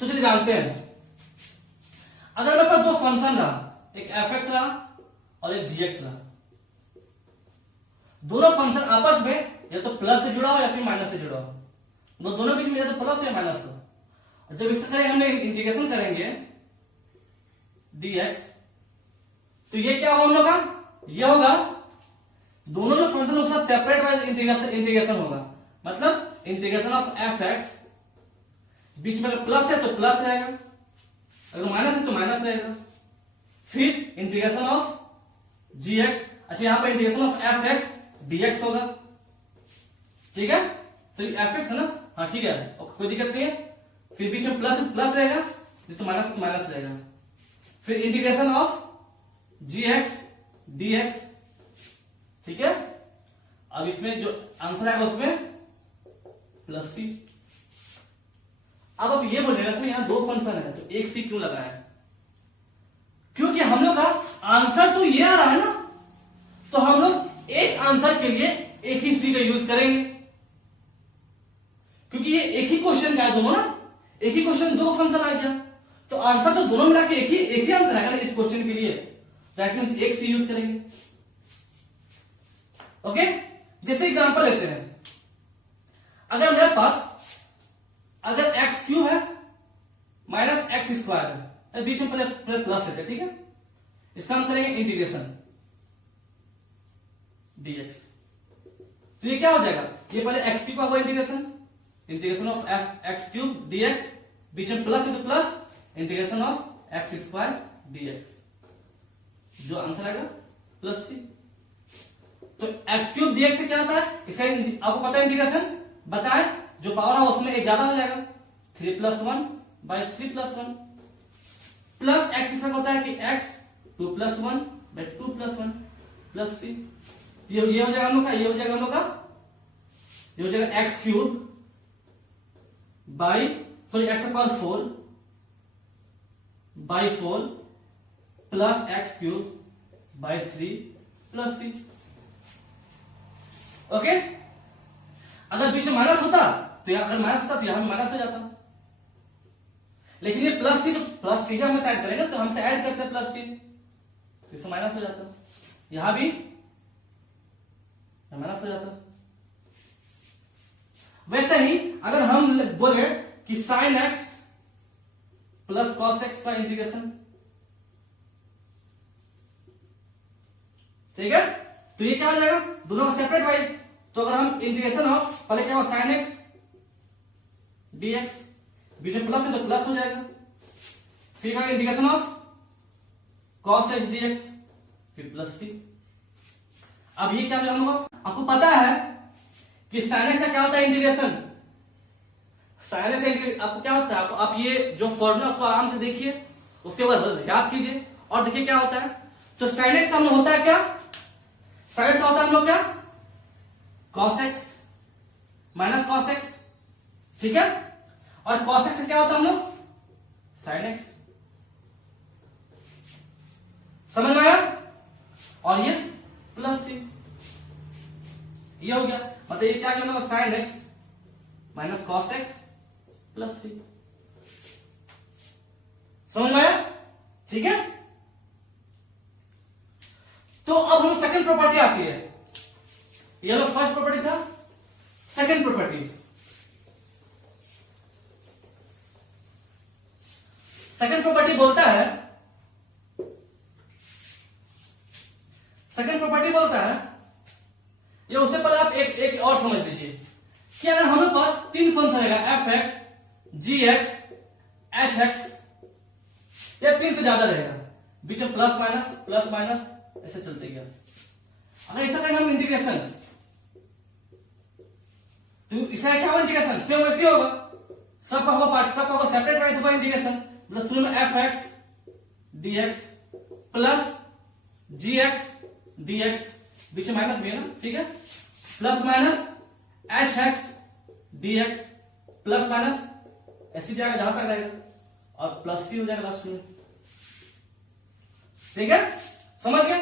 तो चलिए जानते हैं। अगर मेरे पास 2 फंक्शन रहा, एक f(x) रहा और एक g(x) रहा, दोनों फंक्शन आपस में या तो प्लस से जुड़ा हो या फिर माइनस से जुड़ा हो, दोनों बीच में या तो प्लस या माइनस हो। जब इसका करेंगे हम इंटीग्रेशन करेंगे dx, तो ये क्या होगा हम लोग का, ये होगा दोनों जो फंक्शन उसका सेपरेट वाइज इंटीग्रेशन होगा। मतलब इंटीग्रेशन ऑफ f(x), बीच में अगर प्लस है तो प्लस रहेगा, अगर माइनस है तो माइनस रहेगा। फिर इंटीग्रेशन ऑफ gx, अच्छा यहां पर इंटीग्रेशन ऑफ f(x) dx होगा, ठीक है, तो f(x) है ना, हाँ ठीक है, कोई दिक्कत नहीं है। फिर बीच में प्लस प्लस रहेगा, तो माइनस रहेगा। फिर इंटीग्रेशन ऑफ gx dx, ठीक है। अब इसमें जो आंसर आएगा उसमें प्लस सी। अब आप ये बोलेगा सर यहां 2 फंक्शन है तो एक सी क्यों लगा है, क्योंकि हम लोग का आंसर तो ये आ रहा है ना, तो हम लोग एक आंसर के लिए एक ही सी का यूज करेंगे, क्योंकि ये एक ही क्वेश्चन का है दोनों ना, एक ही क्वेश्चन 2 फंक्शन आ गया, तो आंसर तो दोनों मिला के एक ही आंसर आएगा ना इस क्वेश्चन के लिए, दैट मींस एक सी यूज करेंगे। ओके, जैसे एग्जांपल लेते हैं, अगर मेरे पास अगर x क्यूब है माइनस एक्स स्क्वायर है, बीच में पहले प्लस लेते हैं, ठीक है, इसका हम करेंगे इंटीग्रेशन dx, तो ये क्या हो जाएगा, ये पहले x की power integration of x cube dx, बीच में प्लस है तो plus integration of x square dx, जो आंसर आएगा प्लस सी। तो एक्स क्यूब dx से क्या होता है, इसका आपको पता है इंटीग्रेशन बताएं, जो पावर है उसमें एक ज्यादा हो जाएगा, 3 + 1 / 3 + 1 प्लस एक्स इसका होता है कि x 2 + 1 / 2 + 1 प्लस सी। ये हो जाएगा हम लोग का, ये हो जाएगा हम लोग का, ये हो जाएगा एक्स क्यूब एक्स का power 4 / 4 plus x cube / 3 plus c. Okay, अगर बीच में माइनस होता तो अगर माइनस होता तो यहां भी माइनस हो जाता, लेकिन ये प्लस सी, तो प्लस सी हम ऐड करेंगे तो हमसे ऐड करते हैं प्लस सी, तो इससे माइनस हो जाता, यहां भी माइनस हो जाता। वैसे ही अगर हम बोले कि sine x plus cos x का इंटीग्रेशन, ठीक है, तो ये क्या हो जाएगा, दोनों का सेपरेट वाइज, तो अगर हम इंटीग्रेशन ऑफ पहले क्या होगा साइन एक्स dx, बीच में प्लस है तो प्लस हो जाएगा, फिर क्या integration of cos x dx, फिर प्लस सी। अब ये क्या होगा, आपको पता है कि साइन एक्स का क्या होता है इंटीग्रेशन, साइन एक्स आपको क्या होता है, आपको आप ये जो फॉर्मूला उसको आराम से देखिए, उसके बाद याद कीजिए और देखिए क्या होता है। तो साइन एक्स का हम लोग होता है क्या, साइन एक्स का होता है हम लोग क्या, cos x minus cos x, ठीक है, और cos x से क्या होता है हम लोग sin x, समझ में आया, और ये प्लस सी, ये हो गया, मतलब ये क्या होगा sin x minus cos x plus c, समझ में आया, ठीक है। तो अब हम सेकंड प्रॉपर्टी आती है, ये लोग फर्स्ट प्रॉपर्टी था, सेकंड प्रॉपर्टी सेकंड प्रॉपर्टी बोलता है, ये उससे पहले आप एक और समझ लीजिए कि अगर हमें पास तीन फंक्शन रहेगा एफ एक्स, जी एक्स, एच एक्स, या तीन से ज्यादा रहेगा, बीच में प्लस माइनस ऐसे चलते गया। अगर ऐसा करेंगे हम इंटीग्रेशन, तो इसका क्या होगा इंटीग्रेशन, सेम वैसे होगा, सबका होगा पार्ट, सबका होगा सेपरेट वाइज होगा इंटीग्रेशन, मतलब शुरू में f x d x plus g x d x, बीच में माइनस भी है ना, ठीक है, plus minus h x d x plus minus ऐसी जाएगा जहां तक रहेगा, और प्लस सी हो जाएगा लास्ट में, ठीक है, समझ गए।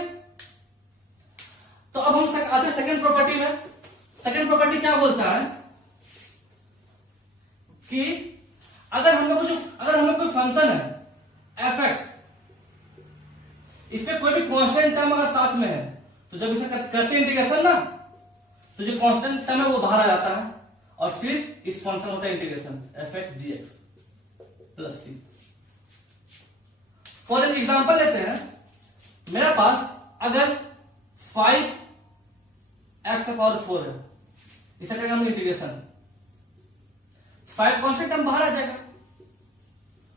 तो अब हम आते हैं सेकंड प्रॉपर्टी में। सेकंड प्रॉपर्टी क्या बोलता है कि अगर हम लोग कोई फंक्शन है एफ एक्स, इसमें कोई भी कांस्टेंट टर्म अगर साथ में है, तो जब इसे करते हैं इंटीग्रेशन ना, तो जो कांस्टेंट टर्म है वो बाहर आ जाता है, और सिर्फ इस फंक्शन होता है integration f x d x plus c. For an example लेते हैं, मेरे पास अगर 5x⁴ है, इसे करेंगे हम इंटीग्रेशन, 5 कांस्टेंट टर्म बाहर आ जाएगा,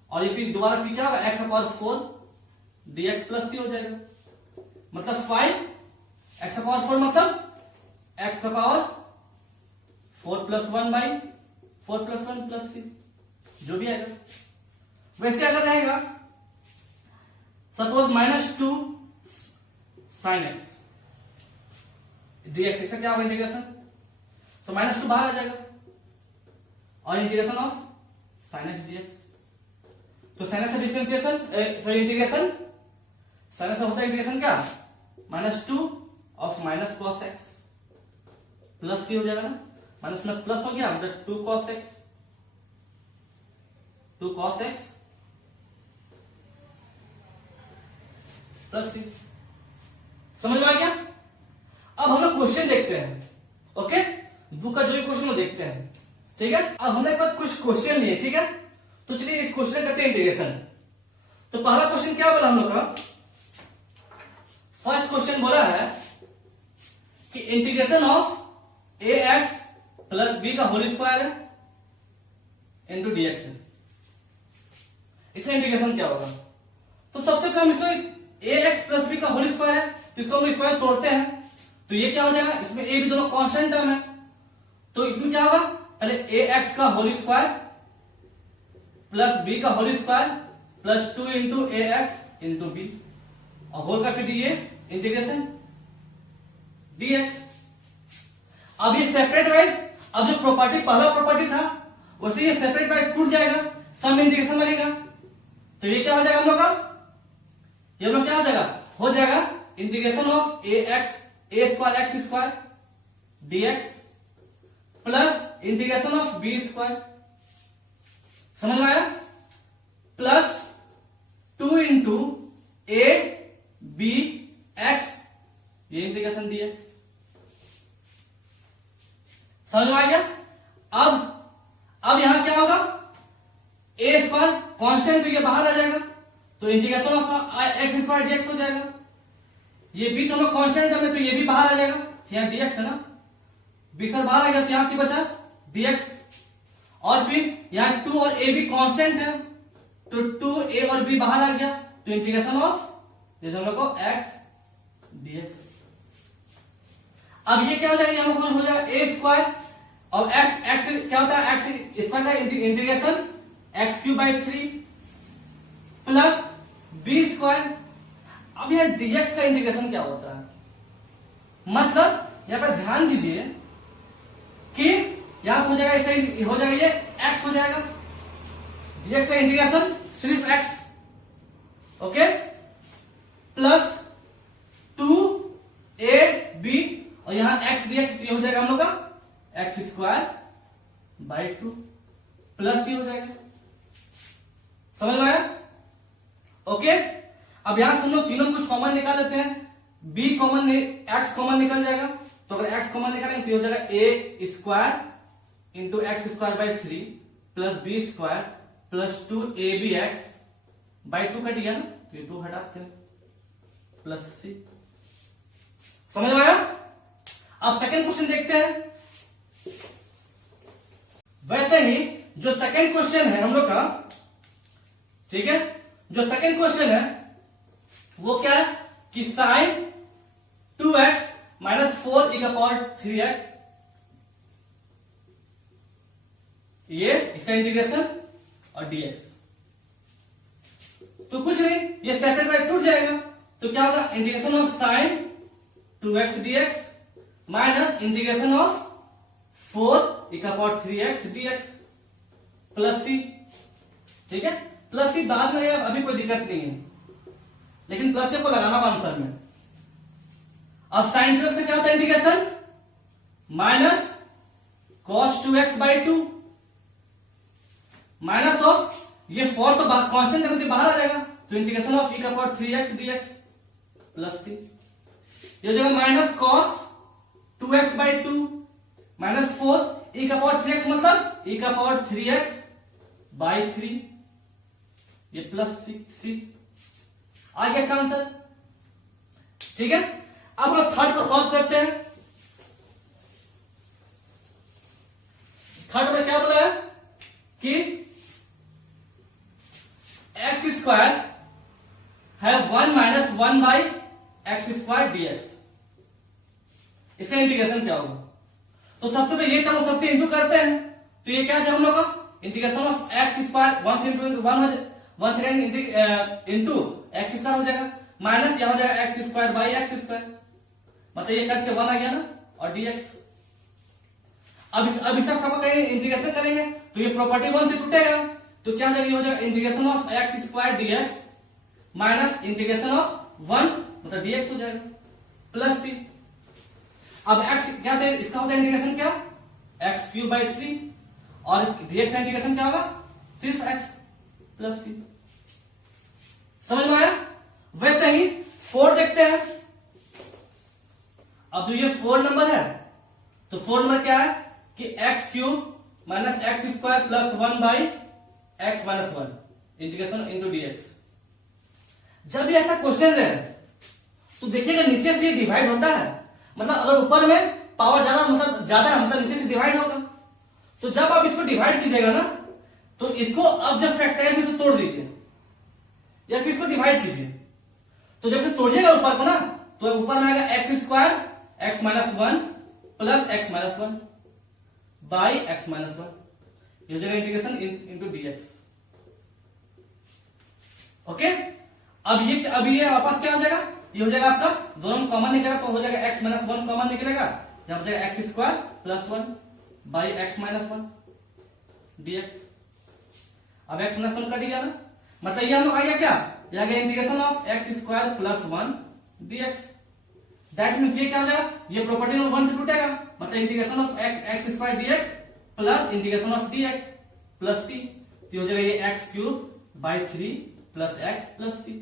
और ये फिर दोबारा फिर क्या होगा x⁴ dx प्लस सी हो जाएगा, मतलब 5x⁴ मतलब x का पावर 4 + 1 बाई 4 + 1 + सी, जो भी आएगा। वैसे अगर रहेगा सपोज -2 sin x dx, इसका क्या होगा इंटीग्रेशन, तो -2 बाहर आ जाएगा, और integration of sin x dx, तो sin x का differentiation sorry integration, sin x होता है इंटीग्रेशन क्या, -2 of minus cos x plus c हो जाएगा ना, माइनस प्लस प्लस हो गया, मतलब 2 cos x प्लस सी। समझ में आ गया। अब हम लोग क्वेश्चन देखते हैं, ओके, बुक का जो भी क्वेश्चन वो देखते हैं, ठीक है। अब हमारे पास कुछ क्वेश्चन लिए, ठीक है, तो चलिए इस क्वेश्चन करते हैं इंटीग्रेशन। तो पहला क्वेश्चन क्या बोला हम लोग का, फर्स्ट क्वेश्चन बोला है कि integration of a x plus b का होल स्क्वायर है इंटू डी एक्स है, इसका इंटीग्रेशन क्या होगा। तो सबसे कम इसको ए एक्स प्लस बी का होल स्क्वायर है, इसको हम स्क्वायर तोड़ते हैं, तो ये क्या हो जाएगा, इसमें ए भी दोनों कांस्टेंट टर्म है, तो इसमें क्या होगा, पहले ए एक्स का होल स्क्वायर प्लस बी का होल स्क्वायर प्लस 2 इंटू ए एक्स इंटू बी, और होल का फिर ये इंटीग्रेशन dx। अब ये सेपरेट वाइज, अब जो प्रॉपर्टी पहला प्रॉपर्टी था वैसे ये सेपरेट वाइज टूट जाएगा, सम इंटीग्रेशन लगेगा, तो ये क्या हो जाएगा हम लोग का, ये हम लोग क्या हो जाएगा integration of a square x square dx plus integration of b square, समझ में आया, plus 2 into a b x, ये इंटीग्रेशन dx, समझ में आ गया। अब यहां क्या होगा, ए स्क्वायर कांस्टेंट, तो ये बाहर आ जाएगा, तो integration of x square dx हो जाएगा, ये बी दोनों कांस्टेंट है, तो ये भी बाहर आ जाएगा, यहां dx है ना, बी सर बाहर आ गया, तो यहां से बचा dx, और फिर यहां 2 और a भी कांस्टेंट है, तो 2a और b बाहर आ गया, तो इंटीग्रेशन ऑफ ये दोनों को x dx। अब ये क्या हो जाएगा, यहां हो जाएगा a स्क्वायर, और x क्या होता है, x स्क्वायर का integration x³/3 plus b square. अब यह dx का इंटीग्रेशन क्या होता है, मतलब यहां पर ध्यान दीजिए कि यहां हो जाएगा, इसका हो जाएगा ये x हो जाएगा, dx का इंटीग्रेशन सिर्फ x, ओके, प्लस 2ab, और यहां x dx ये हो जाएगा हम लोग का x²/2 प्लस सी हो जाएगा, समझ में आया, ओके। अब यहां से हम लोग तीनों कुछ कॉमन निकाल लेते हैं, b कॉमन, x कॉमन निकल जाएगा, तो अगर x कॉमन निकालेंगे तो हो जाएगा a² into x² by 3 plus b² plus 2abx by 2 cut गया ना, तो ये 2 हटाते हैं, प्लस सी। समझ में आया? अब सेकंड क्वेश्चन देखते हैं। वैसे ही जो सेकंड क्वेश्चन है हम लोग का, ठीक है, जो सेकंड क्वेश्चन है वो क्या है कि साइन 2x माइनस 4 e का पावर 3x, ये इसका इंटीग्रेशन और dx। तो कुछ नहीं, ये सेपरेट बाय टूट जाएगा, तो क्या होगा integration of sign 2x dx minus integration of 4 e का power 3x dx plus c. ठीक है, प्लस सी बाद में, अभी कोई दिक्कत नहीं है, लेकिन प्लस सी को लगाना आंसर में। अब साइन 2x से क्या होता है integration, minus cos 2x by 2 minus of ये 4 तो कांस्टेंट करने बाहर आ जाएगा, तो इंटीग्रेशन ऑफ e का पावर 3x dx प्लस सी। ये हो जाएगा minus cos 2x by 2 minus 4 e का पावर 3x, मतलब e का पावर 3x बाई 3, ये प्लस सी आ गया इसका आंसर। ठीक है, अब हम थर्ड को सॉल्व करते हैं। थर्ड में क्या बोला है कि एक्स स्क्वायर है 1 minus 1 by x square dx, इसका इंटीग्रेशन क्या होगा। तो सबसे पहले ये टर्म सबसे इंटू करते हैं, तो ये क्या है हम लोग का integration of x square 1 second into x square हो जाएगा, माइनस यहां हो जाएगा x square by x square, मतलब ये कट के 1 आ गया ना, और dx। अब इसका सब करेंगे इंटीग्रेशन करेंगे, तो ये प्रॉपर्टी 1 से टूटेगा, तो क्या हो जाएगा integration of x square dx minus integration of 1 मतलब dx हो जाएगा प्लस सी। अब x क्या है, इसका होता है इंटीग्रेशन क्या, एक्स क्यूब बाई 3, और dx का इंटीग्रेशन क्या होगा सिर्फ x प्लस सी। समझ में आया? वैसे ही 4 देखते हैं। अब जो ये 4 नंबर है, तो 4 नंबर क्या है कि x cube minus x square plus 1 by x minus 1 integration into dx। जब ये ऐसा क्वेश्चन रहे तो देखिएगा नीचे से डिवाइड होता है, मतलब अगर ऊपर में पावर ज्यादा है, मतलब नीचे से डिवाइड होगा। तो जब आप इसको डिवाइड कीजिएगा ना, तो इसको अब जब फैक्टराइज में से तोड़ दीजिए या फिर इसको डिवाइड कीजिए, तो जब से तोड़िएगा ऊपर को ना, तो ऊपर में आएगा x square x minus 1 plus x minus 1 by x minus 1, ये हो जाएगा इंटीग्रेशन इंटू dx। ओके, अब ये वापस क्या हो जाएगा, ये हो जाएगा आपका दोनों कॉमन निकलेगा, तो हो जाएगा एक्स माइनस 1 कॉमन निकलेगा, यहां हो जाएगा x square plus 1 by x minus 1 dx। अब एक्स माइनस 1 कट गया ना, मतलब ये हम लोग आ गया क्या, ये आ गया integration of x square plus 1 dx। That means ये क्या हो जाएगा, ये प्रॉपर्टी नंबर 1 से टूटेगा, मतलब integration of x square dx plus integration of dx plus c, तो हो जाएगा ये x cube by 3 plus x plus c.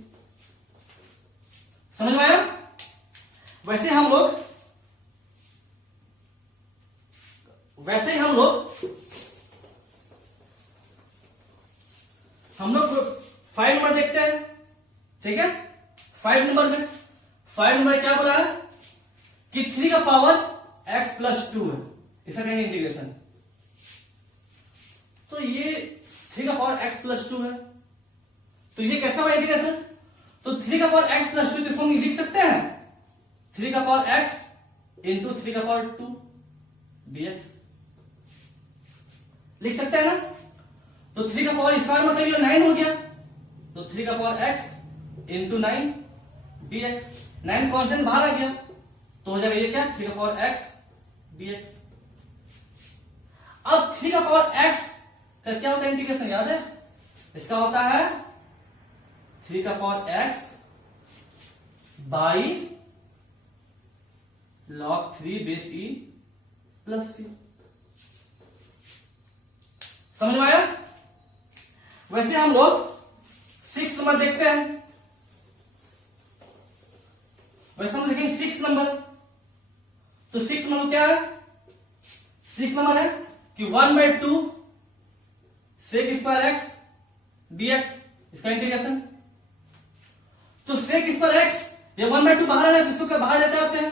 समझ में आया? वैसे हम लोग 5 नंबर देखते हैं। ठीक है, 5 नंबर में 5 नंबर क्या बोला है कि 3 का पावर x प्लस 2 है, इसका कहेंगे इंटीग्रेशन। तो ये 3 का पावर x प्लस 2 है, तो ये कैसा हुआ इंटीग्रेशन, तो 3 का पावर x प्लस 2 इसको हम लिख सकते हैं 3 का पावर x इंटू 3 का पावर 2 dx लिख सकते हैं ना। तो 3 का पावर स्क्वायर मतलब ये 9 हो गया, तो 3 का power x into 9 dx, 9 constant बाहर आ गया, तो हो जाएगा ये क्या 3 का पावर x dx। अब 3 का पावर x का क्या होता है इंटीग्रेशन, याद है, इसका होता है 3 का power x by log 3 base e plus c. समझ में आया? वैसे हम लोग 6 नंबर देखते हैं। वैसे हम देखेंगे 6 नंबर, तो 6 नंबर क्या है, 6 नंबर है कि 1/2 sec स्क्वायर x dx, इसका इंटीग्रेशन सेक स्क्वायर एक्स, ये 1/2 बाहर है तो इसको क्या बाहर लेते आते हैं,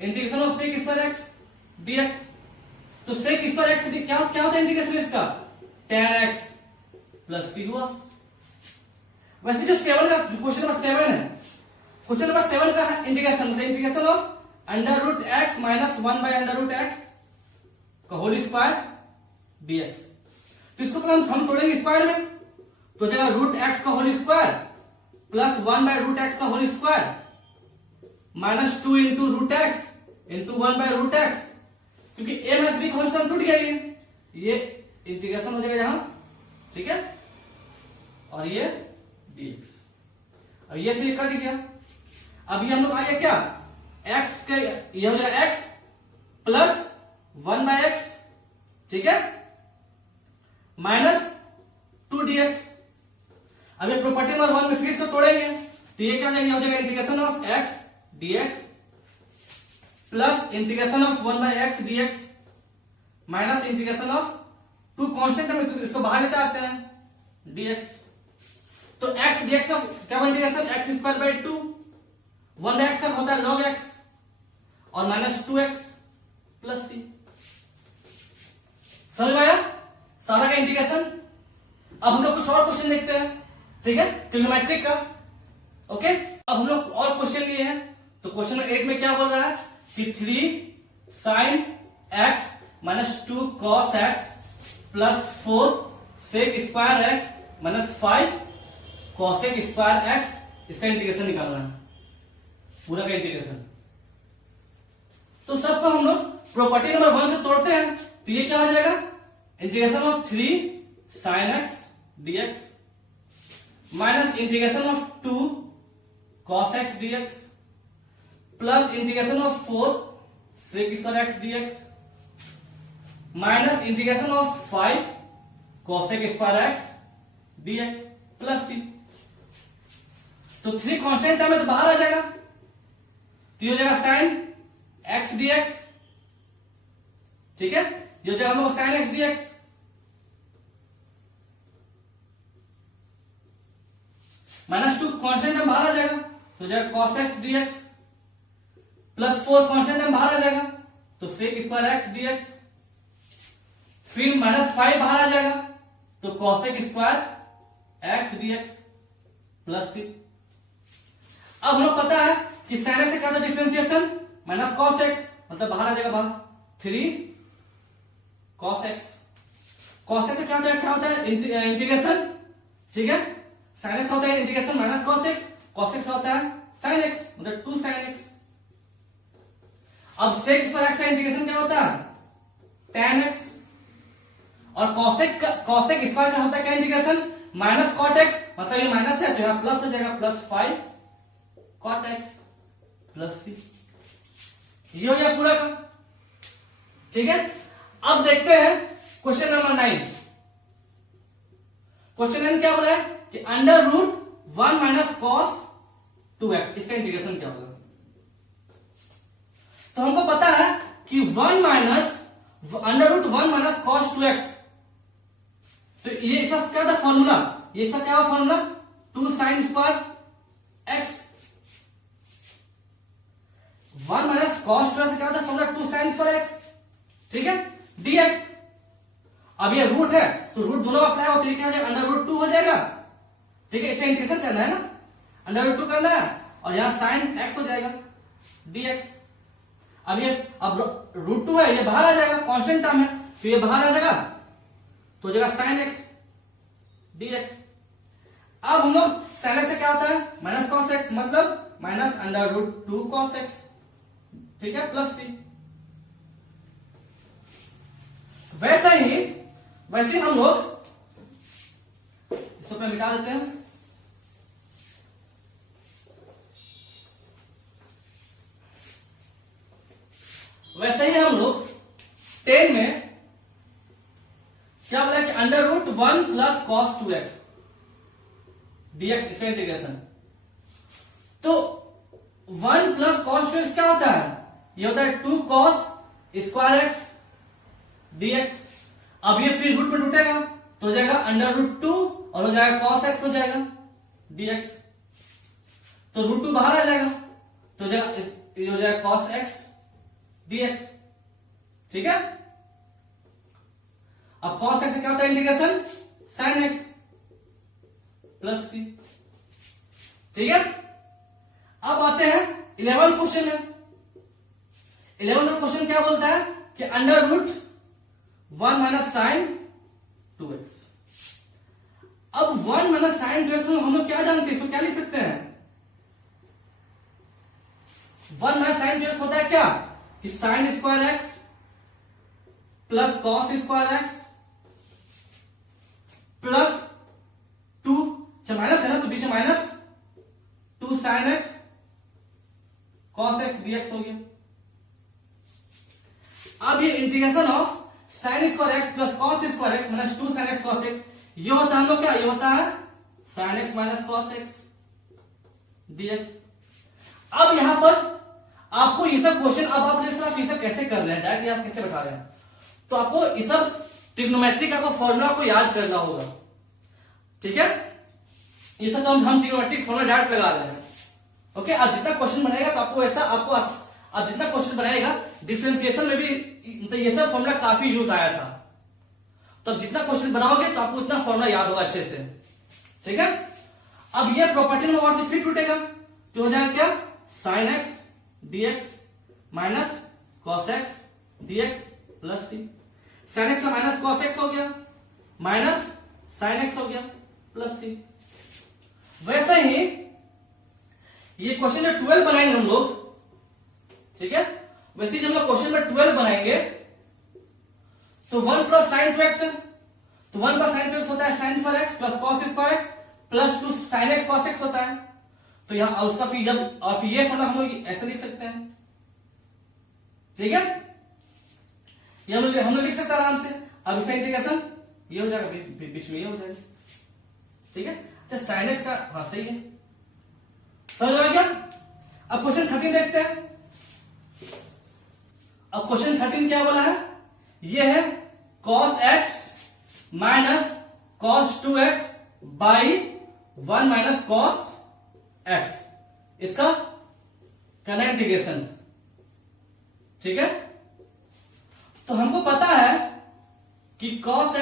integration of sec square x dx। तो सेक स्क्वायर एक्स क्या क्या होता है इंटीग्रेशन इसका, tan x प्लस c हुआ। वैसे जो 7 का क्वेश्चन नंबर 7 है, क्वेश्चन नंबर 7 का है integration of under root x minus 1 by under root x का होल स्क्वायर dx। तो इसको पहले हम तोड़ेंगे स्क्वायर में, तो जगह रूट एक्स का whole square plus 1 by root x का whole square minus 2 into root x into 1 by root x, क्योंकि a माइनस b का होल स्क्वायर टूट गया, ये इंटीग्रेशन हो जाएगा यहां, ठीक है, और ये dx। अब ये से कट गया, अब ये हम लोग आगे क्या x का ये हो जाएगा x प्लस 1 बाय एक्स, ठीक है, माइनस 2 dx। अब ये प्रॉपर्टी नंबर 1 में फिर से तोड़ेंगे, तो ये क्या हो जाएगा integration of x dx plus integration of 1 by x dx minus integration of 2 constant हम इसको बाहर लेते आते हैं dx। तो x dx का क्या integration x square by 2, 1 by x का होता है log x और माइनस 2x प्लस c। समझ आया सारा का इंटीग्रेशन। अब हम लोग कुछ और क्वेश्चन देखते हैं, ठीक है, ट्रिग्नोमेट्रिक का। ओके, अब हम लोग और क्वेश्चन लिए हैं, तो क्वेश्चन नंबर 8 में क्या बोल रहा है कि 3 sin x minus 2 cos x plus 4 sec square x minus 5 cosec square x, इसका इंटीग्रेशन निकालना है, पूरा का इंटीग्रेशन। तो सबको हम लोग प्रॉपर्टी नंबर 1 से तोड़ते हैं, तो ये क्या हो जाएगा integration of 3 sin x dx minus integration of 2 cos x dx plus integration of 4 sec square x dx minus integration of 5 cosec square x dx plus c। तो 3 कांस्टेंट टर्म है तो बाहर आ जाएगा, तो ये हो जाएगा sin x dx, ठीक है, ये हो जाएगा हम लोग sin x dx minus 2 constant term बाहर आ जाएगा, तो जाएगा cos x dx plus 4 constant term बाहर आ जाएगा, तो sec स्क्वायर x dx, फिर माइनस 5 बाहर आ जाएगा, तो cosec square x dx plus c। अब हमें पता है कि sin x से क्या होता है डिफरेंशिएशन, माइनस cos x, मतलब बाहर आ जाएगा बाहर 3 cos x। cos x से क्या होता है इंटीग्रेशन, ठीक है, sin x होता है integration minus cos x, cos x होता है sin x, मतलब 2 sin x। अब sec स्क्वायर x का इंटीग्रेशन क्या होता है tan x, और cosec स्क्वायर का होता है क्या इंटीग्रेशन माइनस cot x, मतलब ये माइनस है तो यहां प्लस हो जाएगा plus 5 cot x plus c। ये हो गया पूरा का, ठीक है। अब देखते हैं क्वेश्चन नंबर 9। क्वेश्चन 9 क्या बोला है कि under root 1 minus cos 2x, इसका इंटीग्रेशन क्या होगा। तो हमको पता है कि 1 minus under root 1 minus cos 2x, तो ये इसका क्या था फॉर्मूला, ये इसका क्या formula 2 sine square x। 1 minus cos 2x क्या था फॉर्मूला 2 साइन स्क्वायर x, ठीक है, dx। अब ये रूट है तो रूट दोनों अप्लाई होते हैं, क्या हो जाएगा अंडर रूट 2 हो जाएगा, ठीक है, इसे इंटीग्रेशन करना है ना, अंडर रूट 2 करना है, और यहां साइन x हो जाएगा dx। अब रूट 2 है, ये बाहर आ जाएगा, कांस्टेंट टर्म है, तो ये बाहर आ जाएगा, तो हो जाएगा साइन x dx। अब हम लोग साइन x से क्या होता है माइनस कॉस x, मतलब minus under root 2 cos x, ठीक है, प्लस c। वैसे हम लोग इसको पे मिटा देते हैं। वैसे ही हम लोग 10 में क्या बोला कि under root 1 plus cos 2x dx, इसका इंटीग्रेशन। तो 1 प्लस कॉस 2x क्या होता है, ये होता है 2 कॉस स्क्वायर x dx। अब ये फिर रूट में टूटेगा तो हो जाएगा अंडर रूट 2 और हो जाएगा कॉस x हो जाएगा dx। तो √2 बाहर आ जाएगा, तो ये हो जाएगा cos x dx। ठीक है, अब cos x से क्या होता है integration sin x plus c। ठीक है, अब आते हैं 11th क्वेश्चन में। 11th क्वेश्चन क्या बोलता है कि √1 माइनस साइन 2x। अब 1 माइनस साइन 2x में हम लोग क्या जानते हैं, इसको क्या लिख सकते हैं, 1 माइनस साइन 2x होता है क्या कि sine square x plus cos square x plus 2, minus है ना तो बीच में minus 2 sine x cos x dx हो गया। अब ये integration of sine square x plus cos square x minus 2 sine x cos x, ये होता है हम लोग क्या, ये होता है sine x minus cos x dx। अब यहां पर आपको ये सब क्वेश्चन, अब आप ये सब कैसे कर रहे हैं, डायरेक्टली आप कैसे बैठा रहे हैं, तो आपको ये सब ट्रिग्नोमेट्री का फॉर्मूला को याद करना होगा। ठीक है, ये सब हम ट्रिग्नोमेट्रिक फॉर्मूला डायरेक्ट लगा रहे हैं। ओके, अब जितना क्वेश्चन बनाएगा तो आपको ऐसा अब जितना क्वेश्चन बनाएगा डिफरेंशिएशन में भी तो ये सब फॉर्मूला काफी यूज आया था, तो अब जितना क्वेश्चन बनाओगे तो आपको इतना फॉर्मूला याद होगा अच्छे से। ठीक है, अब ये प्रॉपर्टी में और से फिर टूटेगा तो हो जाएगा क्या, sine x dx minus cos x dx plus c। Sine x का माइनस कॉस एक्स हो गया माइनस साइन एक्स हो गया प्लस c। वैसे ही ये क्वेश्चन में 12 बनाएंगे हम लोग। ठीक है, वैसे जब हम क्वेश्चन में 12 बनाएंगे तो 1 प्लस साइन 2x, तो 1 प्लस साइन 2x होता है sine square x plus cos square x plus 2 sine x cos x होता है। तो यहां उसका फिर जब और फिर ये फॉर्मूला हम लोग ऐसे लिख सकते हैं। ठीक है, ये हम लोग लिख सकते हैं आराम से। अब इसका इंटीग्रेशन ये हो जाएगा, बीच में ये हो जाएगा। ठीक है, अच्छा साइन एक्स का, हाँ सही है, समझ आ गया। अब क्वेश्चन 13 देखते हैं। अब क्वेश्चन 13 क्या बोला है, ये है cos x minus cos 2x by 1 minus cos x, इसका करना इंटीग्रेशन। ठीक है, तो हमको पता है कि cos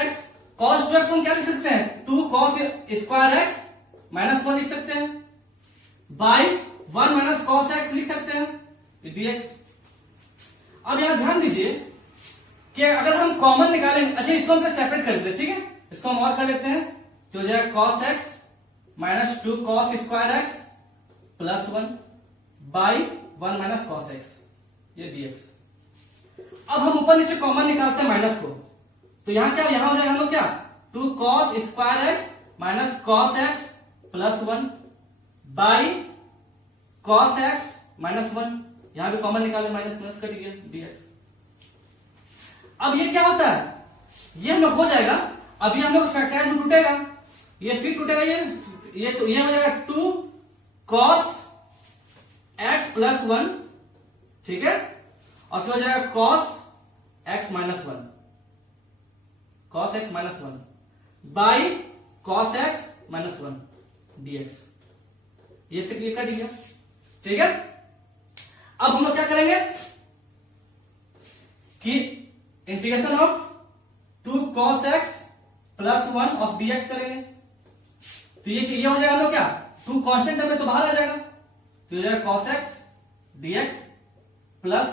2x हम क्या लिख सकते हैं, 2 cos स्क्वायर x माइनस 1 लिख सकते हैं बाई 1 माइनस cos x लिख सकते हैं dx। अब यहां ध्यान दीजिए कि अगर हम कॉमन निकालेंगे, अच्छा इसको हम सेपरेट कर देते, ठीक है, इसको हम और कर लेते हैं तो हो जाएगा cos x minus 2 cos square x plus 1 by 1 minus cos x, ये dx। अब हम ऊपर नीचे कॉमन निकालते हैं माइनस को, तो यहां क्या, यहां हो जाएगा हम लोग क्या, 2 cos square x minus cos x plus 1 by cos x minus 1, यहां भी कॉमन निकाले माइनस माइनस कट गया dx। अब ये क्या होता है, ये हम लोग हो जाएगा, अब ये हम लोग फैक्टराइज में टूटेगा, ये फिर टूटेगा, ये तो ये हो जाएगा 2 cos x प्लस 1, ठीक है, और फिर हो जाएगा cos x minus 1, cos x minus 1 by cos x minus 1 dx। ये से ये कट गया। ठीक है, अब हम लोग क्या करेंगे कि integration of 2 cos x plus 1 of dx करेंगे, तो ये हो जाएगा हम लोग क्या, 2 कांस्टेंट में तो बाहर आ जाएगा, तो हो जाएगा cos x dx plus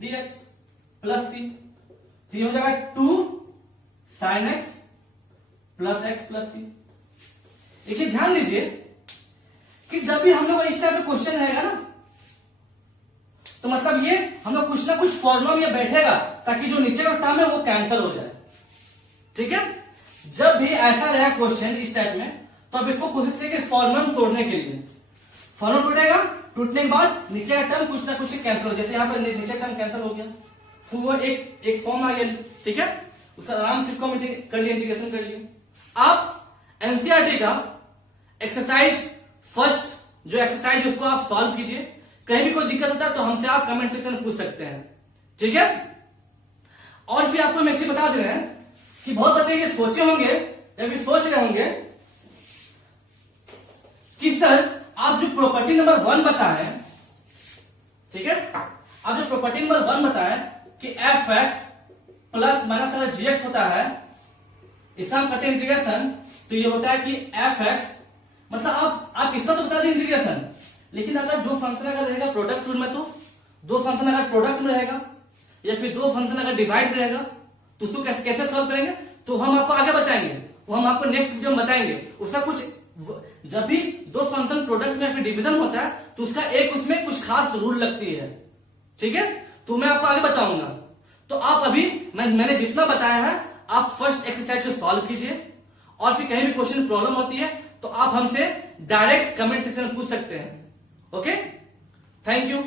dx plus c, तो ये हो जाएगा 2 sin x plus x plus c। एक चीज ध्यान दीजिए कि जब भी हम लोग इस टाइप का क्वेश्चन रहेगा ना, तो मतलब ये हम लोग कुछ ना कुछ फॉर्मूला में बैठेगा ताकि जो नीचे का टर्म है वो कैंसिल हो जाए। ठीक है, जब भी ऐसा रहा क्वेश्चन इस टाइप में, तो अब इसको कोशिश करेंगे फॉर्मूला में तोड़ने के लिए। फॉर्मूला टूटेगा, टूटने के बाद नीचे का टर्म कुछ ना कुछ कैंसिल हो, जैसे यहां पर नीचे टर्म कैंसिल हो गया, फिर वो एक फॉर्म आ गया। ठीक है, उसका आराम से इसको कर लिए, इंटीग्रेशन कर लिए। आप एनसीईआरटी का एक्सरसाइज फर्स्ट जो एक्सरसाइज उसको आप सॉल्व कीजिए, कहीं भी कोई दिक्कत होता है तो हमसे आप कमेंट सेक्शन में पूछ सकते हैं। ठीक है, और फिर आपको हम एक चीज बता दे रहे हैं कि बहुत बच्चे ये सोचे होंगे या फिर सोच रहे होंगे कि सर आप जो प्रॉपर्टी नंबर 1 बताए, ठीक है, आप जो प्रॉपर्टी नंबर 1 बताए कि एफ एक्स प्लस माइनस अगर जी एक्स होता है, इसका हम करते हैं इंटीग्रेशन, तो ये होता है कि एफ एक्स, मतलब आप इसका तो बता दें इंटीग्रेशन, लेकिन अगर दो फंक्शन अगर रहेगा प्रोडक्ट रूल में, तो दो फंक्शन अगर प्रोडक्ट में रहेगा या फिर दो फंक्शन अगर डिवाइड में रहेगा तो उसको कैसे सॉल्व करेंगे, तो हम आपको आगे बताएंगे, वो हम आपको नेक्स्ट वीडियो में बताएंगे। उसका कुछ, जब भी दो फंक्शन प्रोडक्ट में फिर डिवीजन होता है तो उसका एक उसमें कुछ खास रूल लगती है, ठीक है, तो मैं आपको आगे बताऊंगा। तो आप अभी मैंने जितना बताया है आप फर्स्ट एक्सरसाइज को सॉल्व कीजिए, और फिर कहीं भी क्वेश्चन प्रॉब्लम होती है तो आप हमसे डायरेक्ट कमेंट सेक्शन में पूछ सकते हैं। Okay, thank you.